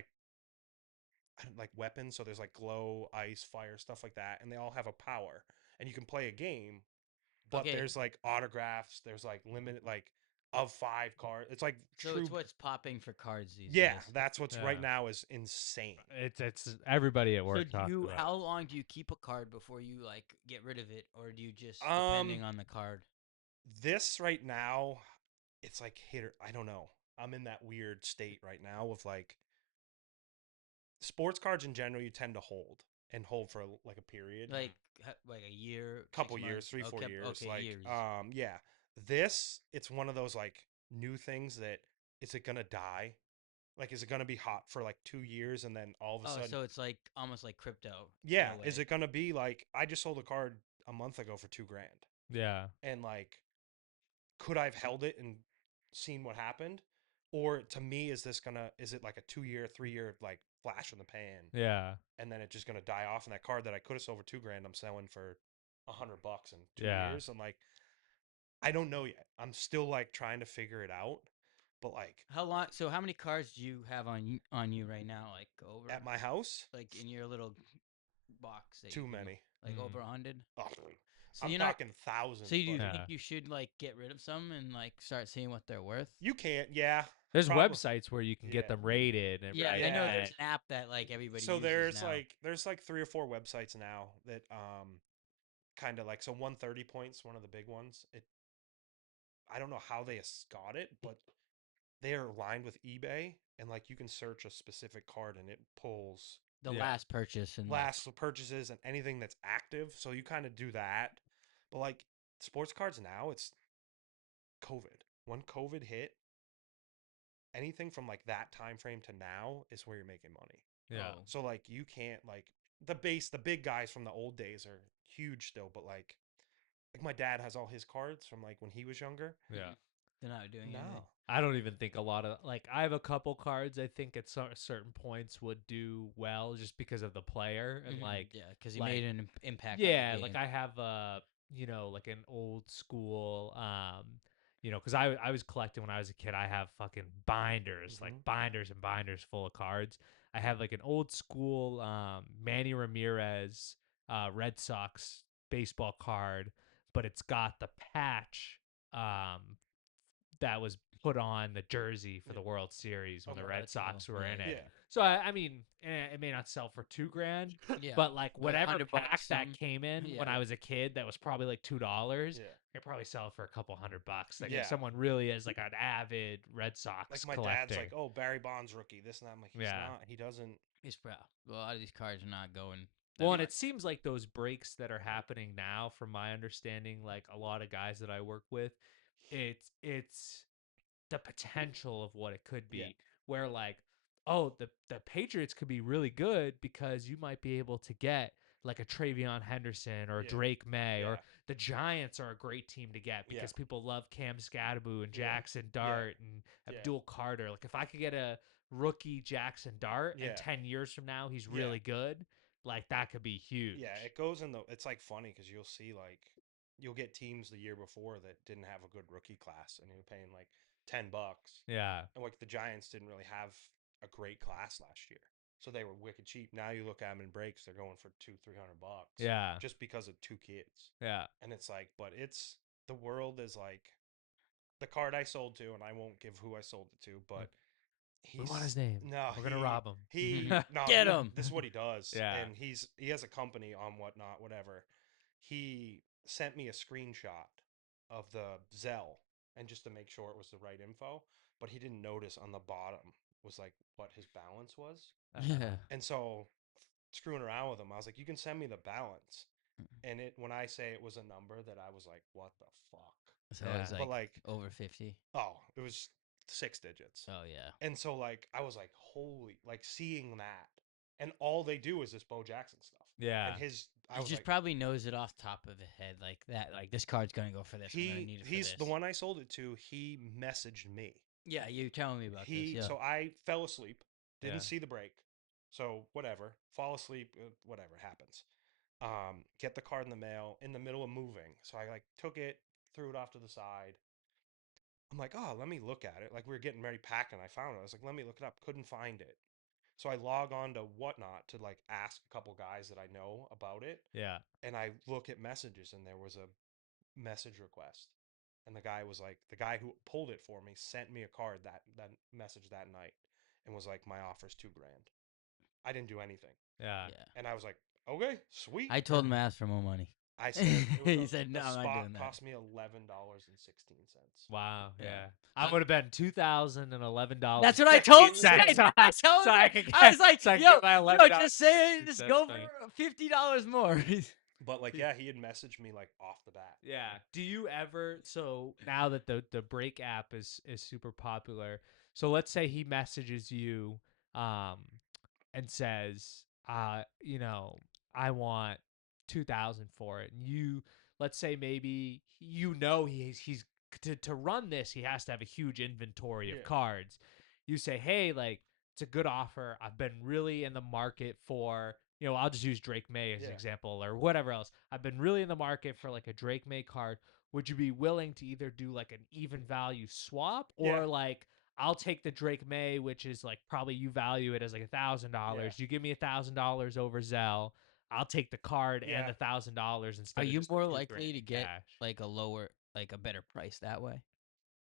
like weapons. So there's like glow, ice, fire, stuff like that, and they all have a power, and you can play a game. But Okay. there's like autographs. There's like limited like of 5 cards. It's like So true. it's what's popping for cards these Yeah, days. that's what's right Yeah. now is insane. It's everybody at So work do talks you? about How long do you keep a card before you like get rid of it, or do you just Um, depending on the card? this right now, it's like hit or I don't know. I'm in that weird state right now of like sports cards in general. You tend to hold for like a period, Like a year, couple 6 years, months. 3 4 Okay, years. okay, Like years. yeah. This it's one of those like new things that is it gonna die? Like is it gonna be hot for like 2 years and then all of a Oh, sudden so it's like almost like crypto in yeah? a way. Is it gonna be like I just sold a card a month ago for 2 grand it. Yeah. and like could I have held it and seen what happened? Or to me, is it like a 2 year, 3 year like flash in the pan, Yeah. and then it's just gonna die off? And that card that I could have sold for 2 grand, I'm selling for $100 in two Yeah. years. I'm like, I don't know yet. I'm still like trying to figure it out. But like How long? So how many cards do you have on you right now? Like over, at my house, like in your little box that you too do, many. like Mm. over 100. Oh, So I'm you're not. talking thousands. So you do But think Yeah. you should like get rid of some and like start seeing what they're worth? you can't. Yeah, There's probably. websites where you can Yeah. get them rated and Yeah, I know Yeah. there's an app that like everybody So uses there's now. like 3 or 4 websites now that kind of like so 130 points, one of the big ones. I don't know how they got it, but they are aligned with eBay, and like you can search a specific card and it pulls The Yeah. last purchase and last purchases and anything that's active. So you kind of do that. But like sports cards now, it's COVID. When COVID hit, anything from like that time frame to now is where you're making money. Yeah. Oh, So like you can't like the big guys from the old days are huge still, but like my dad has all his cards from like when he was younger. Yeah. they're not doing anything. No. I don't even think a lot of like I have a couple cards I think at certain points would do well just because of the player and Mhm, like yeah, because he like- made an impact. yeah, on the like game. I have like an old school cuz I was collecting when I was a kid. I have fucking binders, like Mhm. binders and binders full of cards. I have like an old school Manny Ramirez Red Sox baseball card, but it's got the patch that was put on the jersey for the Yeah. World Series when Okay. the Red That's cool. Sox were in Yeah, it. Yeah. So I mean, it may not sell for 2 grand, yeah. but like Like whatever $100 pack that some. came in Yeah. when I was a kid, that was probably like $2. Yeah. I could probably sell it for a couple $100. Like Yeah. if someone really is like an avid Red Sox Like my collector. dad's like, "Oh, Barry Bonds rookie, this and that." I'm like, "He's Yeah. not. He doesn't." It's proud. A lot of these cards are not going. that Well, and much. it seems like those breaks that are happening now, from my understanding, like a lot of guys that I work with, it's the potential of what it could be. Yeah. Where like, oh, the Patriots could be really good because you might be able to get like a Travion Henderson or a Yeah. Drake May, Yeah. or the Giants are a great team to get Yeah. because people love Cam Scadaboo and Yeah. Jackson Dart and Yeah. Abdul Carter. Like if I could get a rookie Jackson Dart Yeah. and 10 years from now he's Yeah. really good, like that could be huge. Yeah, it goes in the. It's like funny because you'll see like you'll get teams the year before that didn't have a good rookie class, and you're paying like $10, Yeah. and like the Giants didn't really have a great class last year. So they were wicked cheap. Now you look at them in breaks, they're going for $200-300 Yeah. just because of 2 kids. Yeah. And it's like, but it's the world is like the card I sold to, and I won't give who I sold it to, but We want he's his name. no, We're gonna rob him. Get him. this is what he does. Yeah. And he has a company on whatnot, whatever. He sent me a screenshot of the Zelle and just to make sure it was the right info, but he didn't notice on the bottom was like what his balance was. Yeah. And so screwing around with him, I was like, you can send me the balance. And when I say it was a number that I was like, what the fuck? So Yeah. it was But like like, over 50. oh, it was 6 digits. Oh yeah. And so like I was like, holy, like seeing that, and all they do is this Bo Jackson stuff. Yeah. And I He was just like, probably knows it off the top of his head like that. Like this card's gonna go for this. I'm gonna need it for he's this. the one I sold it to. He messaged me. Yeah, you telling me about this. Yeah. So I fell asleep, didn't Yeah. see the break, so whatever, fall asleep, whatever happens. Get the card in the mail in the middle of moving, so I like took it, threw it off to the side. I'm like, oh, let me look at it. Like we were getting ready packing, I found it. I was like, let me look it up. Couldn't find it. So I log on to whatnot to like ask a couple guys that I know about it, Yeah. and I look at messages, and there was a message request, and the guy was like, the guy who pulled it for me sent me a card that message that night, and was like, my offer's $2,000. I didn't do anything, Yeah. Yeah. and I was like, okay, sweet. I told him to ask for more money. I said He said, the "No, I'm not spot doing that." cost me $11.16. Wow. Yeah. Yeah. I would have been $2,011. That's what I told him. So I- I told him. so I could I was get- like, so I could yo, get my yo, $11 just say it. Just That's go funny. for $50 more. But like, yeah, he had messaged me like off the bat. Yeah. Do you ever, so now that the break app is super popular, so let's say he messages you and says, you know, I want 2,000 for it. And you, let's say maybe he's to run this, he has to have a huge inventory of Yeah. cards. You say, "Hey, like it's a good offer. I've been really in the market for, I'll just use Drake May as an Yeah. example or whatever else. I've been really in the market for like a Drake May card. Would you be willing to either do like an even value swap or Yeah. like I'll take the Drake May, which is like probably you value it as like $1,000. You give me $1,000 over Zelle. I'll take the card and Yeah. the $1,000 instead. Are of you just the more $2,000 likely to get cash. like a better price that way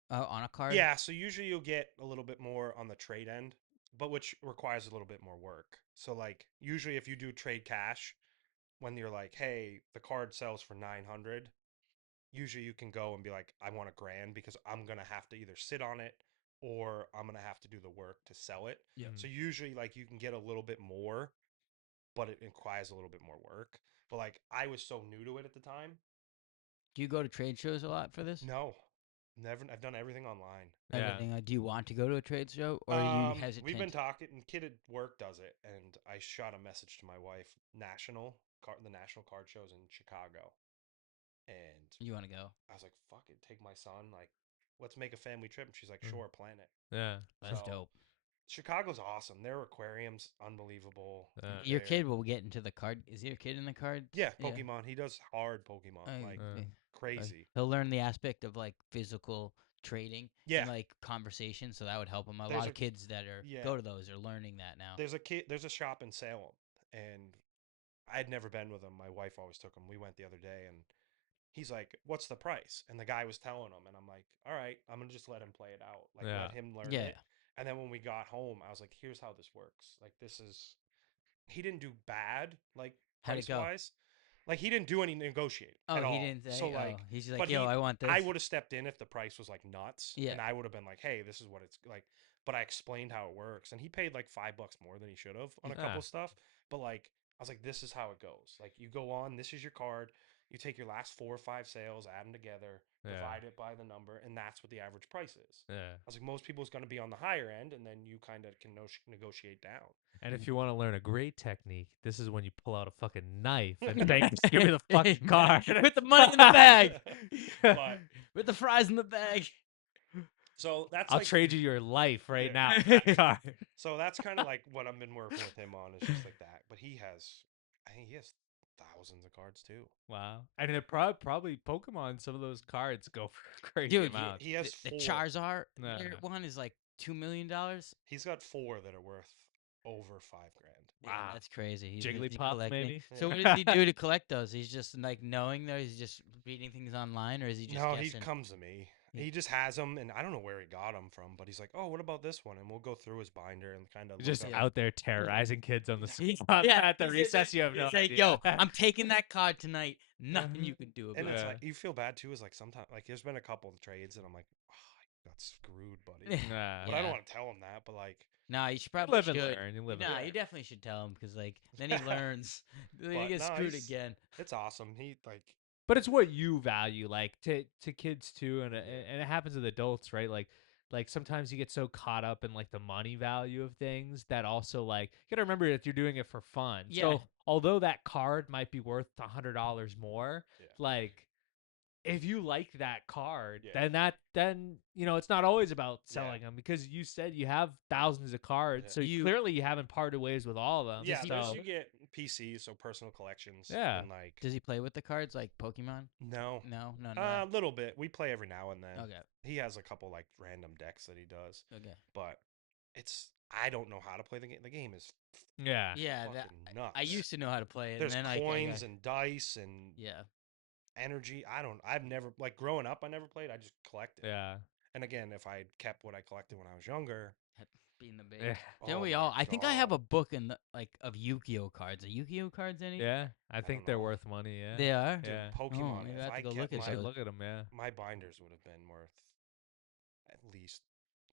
on a card? Yeah, so usually you'll get a little bit more on the trade end, but which requires a little bit more work. So like usually if you do trade cash, when you're like, hey, the card sells for 900, usually you can go and be like, I want $1,000 because I'm gonna have to either sit on it or I'm gonna have to do the work to sell it. Yeah. So usually like you can get a little bit more, but it requires a little bit more work. But like I was so new to it at the time. Do you go to trade shows a lot for this? No, never. I've done everything online. Yeah. Everything. Do you want to go to a trade show or are you hesitant? We've been talking, and kid at work does it, and I shot a message to my wife. The national card shows in Chicago, and You want to go? I was like, "Fuck it, take my son. Like, let's make a family trip." And she's like, Mm. "Sure, plan it." Yeah. That's So, dope. Chicago's awesome. Their aquarium's unbelievable. Your They're- kid will get into the card. Is your kid in the card? yeah, Pokemon. He does hard Pokemon, like crazy. He'll learn the aspect of like physical trading Yeah. and like conversation, so that would help him. A There's lot a- of kids that are yeah. go to those are learning that now. There's a shop in Salem, and I'd never been with him. My wife always took him. We went the other day, and he's like, "What's the price?" And the guy was telling him, and I'm like, "All right, I'm gonna just let him play it out, like Yeah. let him learn Yeah. it." And then when we got home, I was like, "Here's how this works. Like this is." He didn't do bad, like How'd it price go? wise. Like he didn't do any negotiating Oh, at he all. didn't say. So like, he's like, but yo, I want this. I would have stepped in if the price was like nuts, Yeah. and I would have been like, "Hey, this is what it's like." But I explained how it works, and he paid like $5 more than he should have on a Yeah. couple of stuff. But like, I was like, "This is how it goes. Like, you go on. This is your card. You take your last 4 or 5 sales, add them together, Yeah. divide it by the number, and that's what the average price is." Yeah. I was like, most people's going to be on the higher end, and then you kind of can negotiate down. And if you want to learn a great technique, this is when you pull out a fucking knife and say, "Just give me the fucking card With the money in the bag. But With the fries in the bag. so that's I'll like, trade you your life right Yeah. now for that card." so that's kind of like what I've been working with him on is just like that. But I think he has thousands of cards too. Wow. And it probably Pokemon, some of those cards go for crazy Dude, amounts. He has The 4. Charizard Nah. one is like $2 million. He's got 4 that are worth over $5,000. Yeah, Wow. that's crazy. He's Jigglypuff, collecting. maybe? So what Yeah. does he do to collect those? He's just like knowing though. He's just reading things online, or is he just No, he guessing? comes to me. He- He just has them, and I don't know where he got them from, but he's like, "Oh, what about this one?" And we'll go through his binder and kind of look Just up. Yeah. out there terrorizing kids on the He- spot at the he's recess. You have no he's like, idea. yo, I'm taking that card tonight. Nothing you can do And about it's Yeah. like you feel bad too. Is like sometimes like there's been a couple of trades, and I'm like, oh, I got screwed, buddy. it. Nah. But I don't Yeah. want to tell him that. But like, Nah, you should probably live and should. learn. You live and Nah, learn. you definitely should tell him because like then he learns. Then he But gets no, screwed he's- again. it's awesome. He like But it's what you value, like to kids too, and and it happens with adults, right? Like sometimes you get so caught up in like the money value of things that also like you gotta remember that you're doing it for fun. Yeah. So although that card might be worth $100 more, Yeah. like if you like that card, Yeah. then it's not always about Yeah. selling them because you said you have thousands of cards, Yeah. so You- clearly you haven't parted ways with all of them. yeah. he- There's so you get PCs, so personal collections. Yeah. And like Does he play with the cards like Pokemon? no, No, no, a no. little bit. We play every now and then. Okay, He has a couple like random decks that he does, okay. but it's I don't know how to play the game. The game is yeah, Yeah, fucking nuts. I used to know how to play it. There's and then coins and dice and yeah, energy. I've never like growing up. I never played. I just collected. yeah, And again, if I kept what I collected when I was younger, being the big. yeah. Then oh we my all. I think I have a God. book in the, like of Yu-Gi-Oh cards. Are Yu-Gi-Oh cards any? Yeah, I think don't they're know. worth money. Yeah, They are. Dude, yeah. Pokemon. maybe I if have to I go kept look at You my, should those. look at them. Yeah, my binders would have been worth at least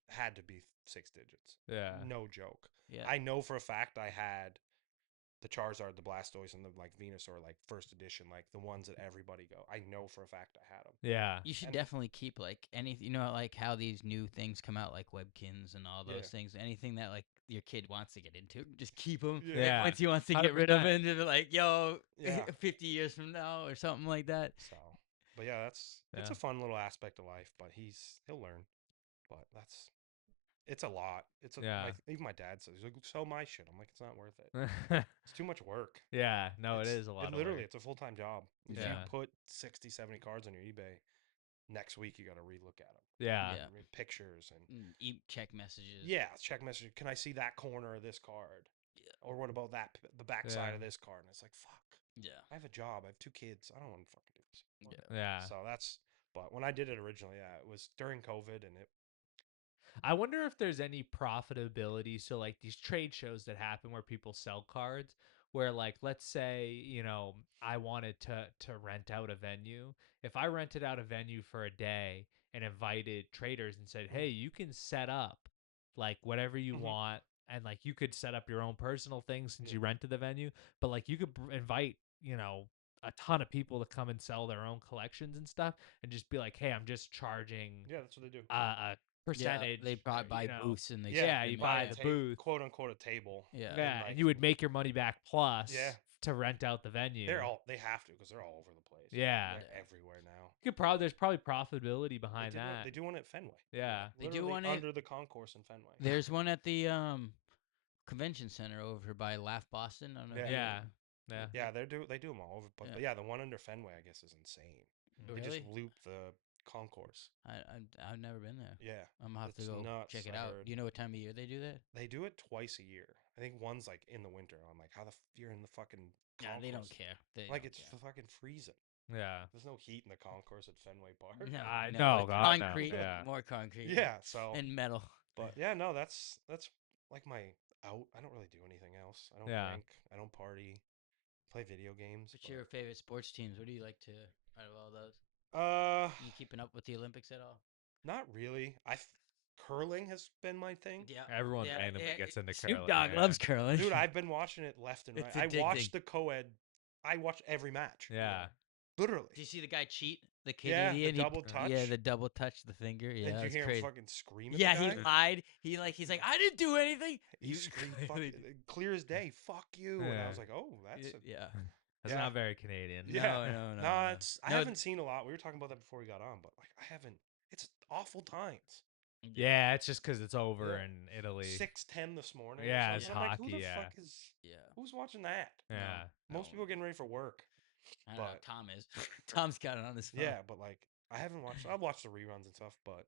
had to be 6 digits. yeah, No joke. Yeah. I know for a fact I had the Charizard, the Blastoise, and the like Venusaur, like first edition, like the ones that everybody go. I know for a fact I had them. yeah. You should And- definitely keep like anything. You know, like how these new things come out, like Webkins and all those Yeah. things. Anything that like your kid wants to get into, just keep them. Yeah. Once he wants to get rid of 100%. it, and they're like, yo, Yeah. 50 years from now or something like that. So, but yeah, it's Yeah. a fun little aspect of life. But he'll learn. But it's a lot. It's a Yeah. like even my dad says he's like sell my shit. I'm like it's not worth it. It's too much work. yeah, no, it It's- is a lot. Literally, of work. it's a full time job. If Yeah. you put 60, 70 cards on your eBay, next week you got to relook at them. Yeah, Yeah. Pictures and Check messages. yeah, check message. Can I see that corner of this card? Yeah. Or what about the back side Yeah. of this card? And it's like fuck. Yeah. I have a job. I have 2 kids. I don't want to fucking do this. Yeah. Whatever. yeah. So that's. But when I did it originally, yeah, it was during COVID, and it. I wonder if there's any profitability. So like these trade shows that happen where people sell cards, where like let's say I wanted to rent out a venue. If I rented out a venue for a day and invited traders and said, hey, you can set up like whatever you Mhm. want, and like you could set up your own personal things since Yeah. you rented the venue, but like you could invite a ton of people to come and sell their own collections and stuff, and just be like, hey, I'm just charging Yeah, that's what they do. a percentage. They probably buy you know. booths and they Yeah, check you them buy out. the ta- booth. quote unquote, a table. Yeah. Yeah, like, and you would make your money back plus Yeah. to rent out the venue. They have to because they're all over the place. Yeah. They're Yeah. everywhere now. There's probably profitability behind They that. do one at Fenway. Yeah. They do Literally one at- under the concourse in Fenway. There's one at the convention center over by Laugh Boston. I don't know if you- Yeah. Yeah. Yeah, they do them all over. But Yeah. but yeah, the one under Fenway, I guess, is insane. Really? They just loop the concourse. I've never been there. Yeah, I'm gonna have to It's go nuts, check it I out. heard. Do you know what time of year they do that? they do it twice a year. I think one's like in the winter. I'm like, how you're in the fucking Yeah, they don't concourse? care. They Like don't it's care. fucking freezing. Yeah. There's no heat in the concourse at Fenway Park. No, I no, know, it's God, no, concrete, yeah. more concrete. Yeah, so and metal. but yeah, no, that's like my out. I don't really do anything else. I don't Yeah. drink. I don't party. Play video games. What's but- your favorite sports teams? What do you like to out of all those? You keeping up with the Olympics at all? Not really. Curling has been my thing. Yeah. Everyone randomly gets into Snoop curling. Dogg yeah. loves curling. Dude, I've been watching it left and right. It's I addicting. watched the co-ed. I watched every match. Yeah. Literally. Did you see the guy cheat? The Yeah, the Canadian. double touch. Yeah, the double touch the finger. Yeah, and you that's hear crazy. him fucking scream at Yeah, the he guy? lied. He's like, I didn't do anything. He You screamed, clearly clear as day, fuck you. And I Yeah. was like, oh, that's a, yeah. That's Yeah. not very Canadian. yeah. No, No, it's I No, haven't seen a lot. We were talking about that before we got on, but like I haven't. It's awful times. Yeah, it's just because it's over Yeah. in Italy. 6:10 this morning. or Yeah, something. it's I'm like, hockey, who the yeah. fuck is? Yeah. Who's watching that? Yeah. Most people getting ready for work. I don't know. but- Tom is. Tom's got it on his phone. Yeah, but like I haven't watched. I've watched the reruns and stuff, but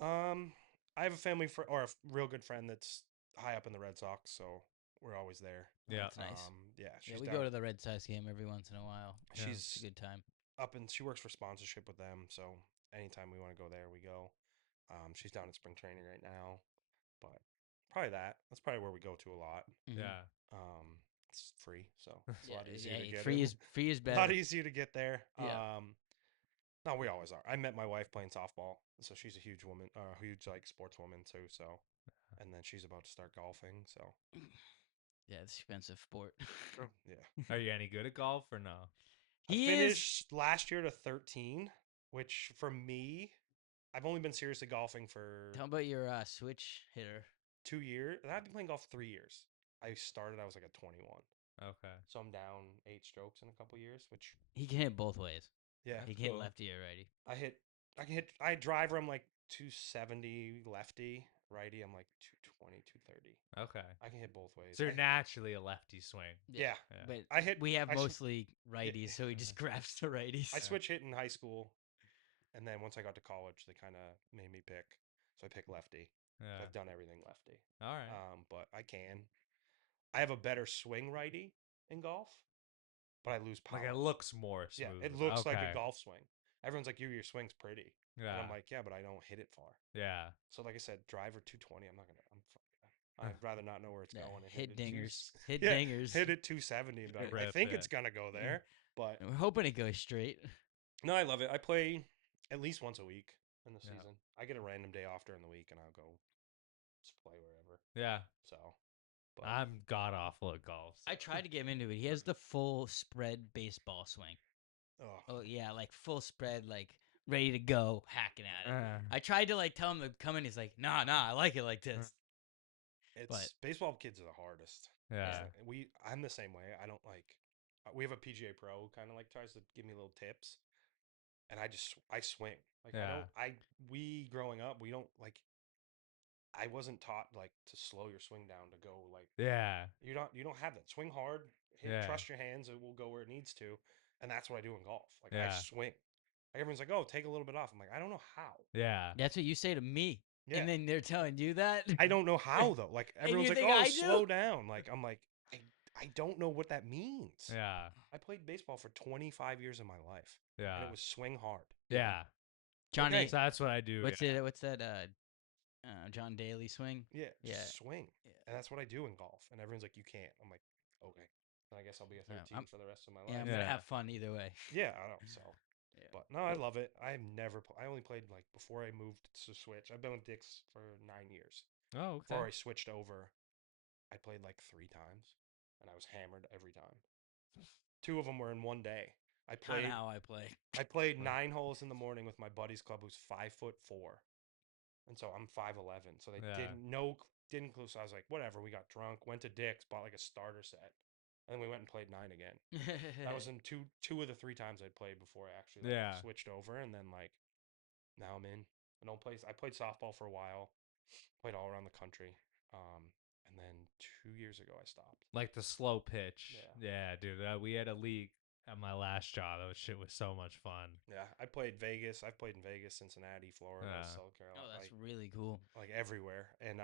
I have a family or a real good friend that's high up in the Red Sox, so we're always there. Yeah. That's nice. Yeah, Yeah, she's we down. go to the Red Sox game every once in a while. Yeah. It's a She's good time. up and she works for sponsorship with them, so anytime we want to go there, we go. She's down in spring training right now, but probably that. That's probably where we go to a lot. Mhm. Yeah. It's free, so it's a Yeah, lot easier to yeah, get free in. is free is A lot better. easier to get there. Yeah. No, we always are. I met my wife playing softball, so she's a huge woman, huge like sportswoman too. So, and then she's about to start golfing. So, Yeah, it's expensive sport. yeah. Are you any good at golf or no? I He is. finished last year to 13, which for me, I've only been seriously golfing for Tell me about your switch hitter. 2 years. And I've been playing golf 3 years. I started, I was like a 21. Okay. So I'm down 8 strokes in a couple years, which, He can hit both ways. yeah, He That's can hit cool. lefty or righty. I driver, I'm like 270 lefty, righty, I'm like 220, 230. Okay. I can hit both ways. So you're naturally a lefty swing. Yeah. Yeah. But We have I, mostly righties, so he just grabs the righties. I switch hit in high school, and then once I got to college, they kind of made me pick. So I picked lefty. So Yeah. I've done everything lefty. All right. But I can. I have a better swing righty in golf, but I lose power. Like it looks more smooth. Yeah, it looks like a Okay. golf swing. Everyone's like, your swing's pretty. Yeah. And I'm like, yeah, but I don't hit it far. Yeah. So like I said, driver 220. I'd rather not know where it's Yeah, going. And hit it dingers. Hit yeah, dingers. hit it 270. And be like, I Rip, think yeah. it's gonna go there, but We're hoping it goes straight. no, I love it. I play at least once a week in the Yeah. season. I get a random day off during the week, and I'll go just play wherever. Yeah. So, but I'm god awful at golf. I tried to get him into it. He has the full spread baseball swing. oh, Oh yeah, like full spread, like ready to go, hacking at it. I tried to like tell him to come in. He's like, nah, I like it like this. it's but- baseball kids are the hardest. Yeah. I'm the same way. I don't like. We have a PGA Pro kind of like tries to give me little tips, and I swing like Yeah. we growing up we don't like. I wasn't taught like to slow your swing down to go like Yeah. you don't have that. Swing hard, Yeah. trust your hands, it will go where it needs to, and that's what I do in golf. Like I Yeah. swing. Like everyone's like, "Oh, take a little bit off." I'm like, I don't know how. Yeah. That's what you say to me, Yeah. and then they're telling you that. I don't know how though. Like And everyone's you like, think "Oh, I do? slow down." Like I'm like, I don't know what that means. Yeah. I played baseball for 25 years of my life, Yeah. and it was swing hard. Yeah. Johnny, Okay. So that's what I do. what's yeah. it? What's that? John Daly swing. Yeah, Yeah. just swing. Yeah. And that's what I do in golf. And everyone's like, "You can't." I'm like, "Okay." And I guess I'll be a Yeah, 13 for the rest of my Yeah, I'm life. gonna Yeah. have fun either way. Yeah, I know. So, Yeah. but no, I love it. I've never. I only played like before I moved to Switch. I've been with Dick's for 9 years. Oh, okay. Before I switched over, I played like 3 times, and I was hammered every time. 2 of them were in one day. I Kind played. of how I play. I played 9 holes in the morning with my buddy's club, who's 5'4", and so I'm 5'11". So they Yeah. didn't clue. So I was like, whatever. We got drunk, went to Dick's, bought like a starter set, and then we went and played 9 again. That was in two of the 3 times I'd played before I actually Yeah. switched over, and then like now I'm in. I don't play. I played softball for a while, played all around the country, and then 2 years ago I stopped. Like the slow pitch. Yeah. Yeah, dude. We had a league at my last job. That shit was so much fun. Yeah, I played Vegas. I've played in Vegas, Cincinnati, Florida, Yeah. South Carolina, Oh, that's really cool. like everywhere. And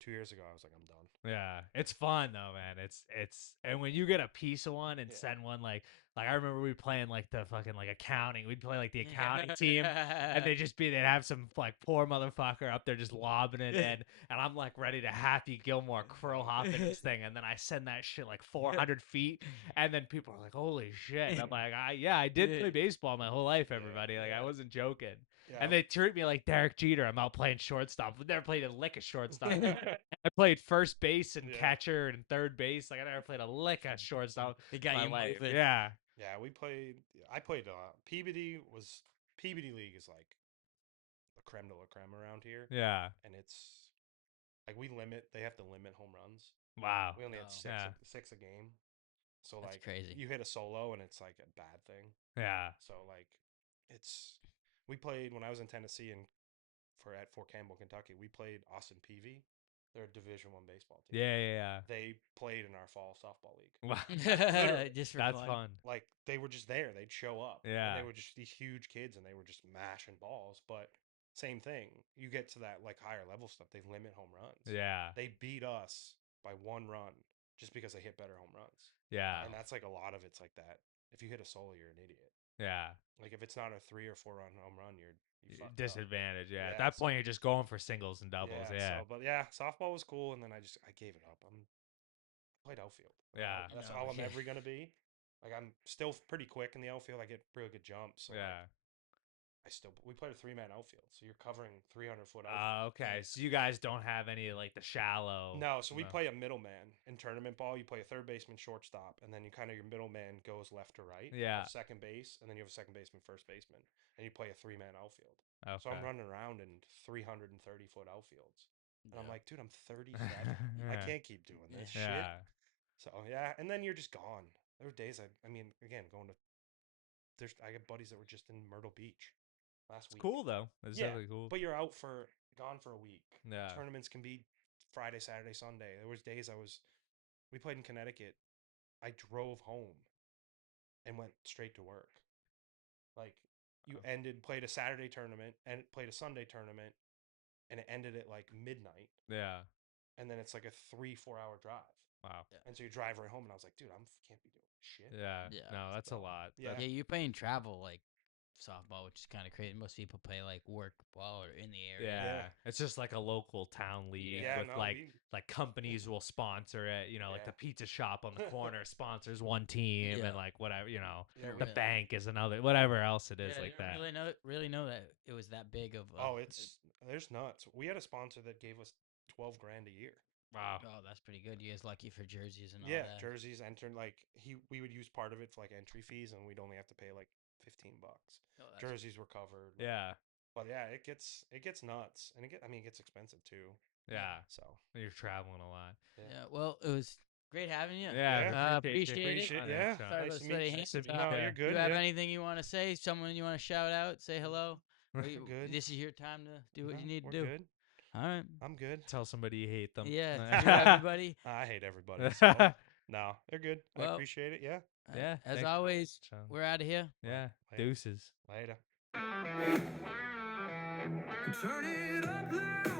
2 years ago I was like, I'm done. Yeah, it's fun though, man. It's and when you get a piece of one and Yeah. send one like I remember we playing like the fucking like accounting. We'd play like the accounting team, and they'd have some like poor motherfucker up there just lobbing it in, and I'm like ready to Happy Gilmore crow hop in this thing, and then I send that shit like 400 feet, and then people are like, "Holy shit!" And I'm like, I did play baseball my whole life, everybody. Like I wasn't joking. Yeah. And they treat me like Derek Jeter. I'm out playing shortstop. I've never played a lick of shortstop. I played first base and Yeah. catcher and third base. Like I never played a lick of shortstop. They in got my you life. moving. Yeah. Yeah, we played. I played. PBD League is like the creme de la creme around here, Yeah. and it's like they have to limit home runs. Wow. We only had Oh. six a game, so That's like crazy. you hit a solo and it's like a bad thing. Yeah. So like we played when I was in Tennessee and at Fort Campbell, Kentucky. We played Austin Peavy. They're a Division I baseball team. Yeah. They played in our fall softball league. Wow. Just for That's fun. fun. Like they were just there. They'd show up. Yeah. And they were just these huge kids, and they were just mashing balls. But same thing. You get to that like higher level stuff, they limit home runs. Yeah. They beat us by 1 run just because they hit better home runs. Yeah. And that's like a lot of it's like that. If you hit a solo, you're an idiot. Yeah. Like if it's not a 3 or 4 run home run, you fucked up. Disadvantage. Yeah. At Yeah, that so- point, you're just going for singles and doubles. Yeah. So, but yeah, softball was cool, and then I gave it up. I played outfield. Yeah. That's No, all I'm yeah. ever gonna be. Like I'm still pretty quick in the outfield. I get real good jumps. So Yeah. we played a 3-man outfield, so you're covering 300-foot outfield. Okay. So you guys don't have any like the shallow. No, so we play a middleman in tournament ball. You play a third baseman, shortstop, and then you kind of your middleman goes left to right. Yeah. Of second base, and then you have a second baseman, first baseman, and you play a 3-man outfield. Okay. So I'm running around in 330-foot outfields, and I'm Yeah. like, dude, I'm 37. I Yeah. can't keep doing this shit. Yeah. So yeah, and then you're just gone. There were days I mean, again, going to I got buddies that were just in Myrtle Beach last It's week. cool though. It's Yeah, definitely cool. But you're gone for a week. Yeah. Tournaments can be Friday, Saturday, Sunday. There was days we played in Connecticut. I drove home and went straight to work. Like you played a Saturday tournament and played a Sunday tournament, and it ended at like midnight. Yeah. And then it's like a 3-4 hour drive. Wow. And so you drive right home, and I was like, dude, can't be doing shit. Yeah. Yeah. No, that's a lot. Yeah. Yeah, you're playing travel like softball, which is kind of crazy. Most people play like work ball or in the area. Yeah. It's just like a local town league Yeah, with no, like companies will sponsor it. You know, like Yeah. the pizza shop on the corner sponsors one team, Yeah. and like whatever. You know, Yeah, the really- bank is another. Whatever else it is Yeah, like I that. didn't really know that it was that big of. there's nuts. We had a sponsor that gave us 12 grand a year. Wow. Oh, that's pretty good. You guys lucky for jerseys and all Yeah, that. jerseys entered we would use part of it for like entry fees, and we'd only have to pay like $15. Oh, that's- Jerseys were covered. Yeah. But yeah, it gets nuts, and it gets expensive too. Yeah. So You're traveling a lot. Yeah. Well, it was great having you. Yeah. Appreciate it. Yeah, Sorry nice about to the meet sweaty you. hands. Nice to meet No, you. you're good. You have yeah. anything you want to say? Someone you want to shout out? Say hello. We're good. This is your time to do what No, you need to we're do. Good. All right. I'm good. Tell somebody you hate them. Yeah. To everybody. I hate everybody. So no, they're good. I Well, appreciate it. Yeah. Yeah, As thanks, always, Shawn. we're out of here. Yeah. Later. Deuces. Later. Turn it up loud.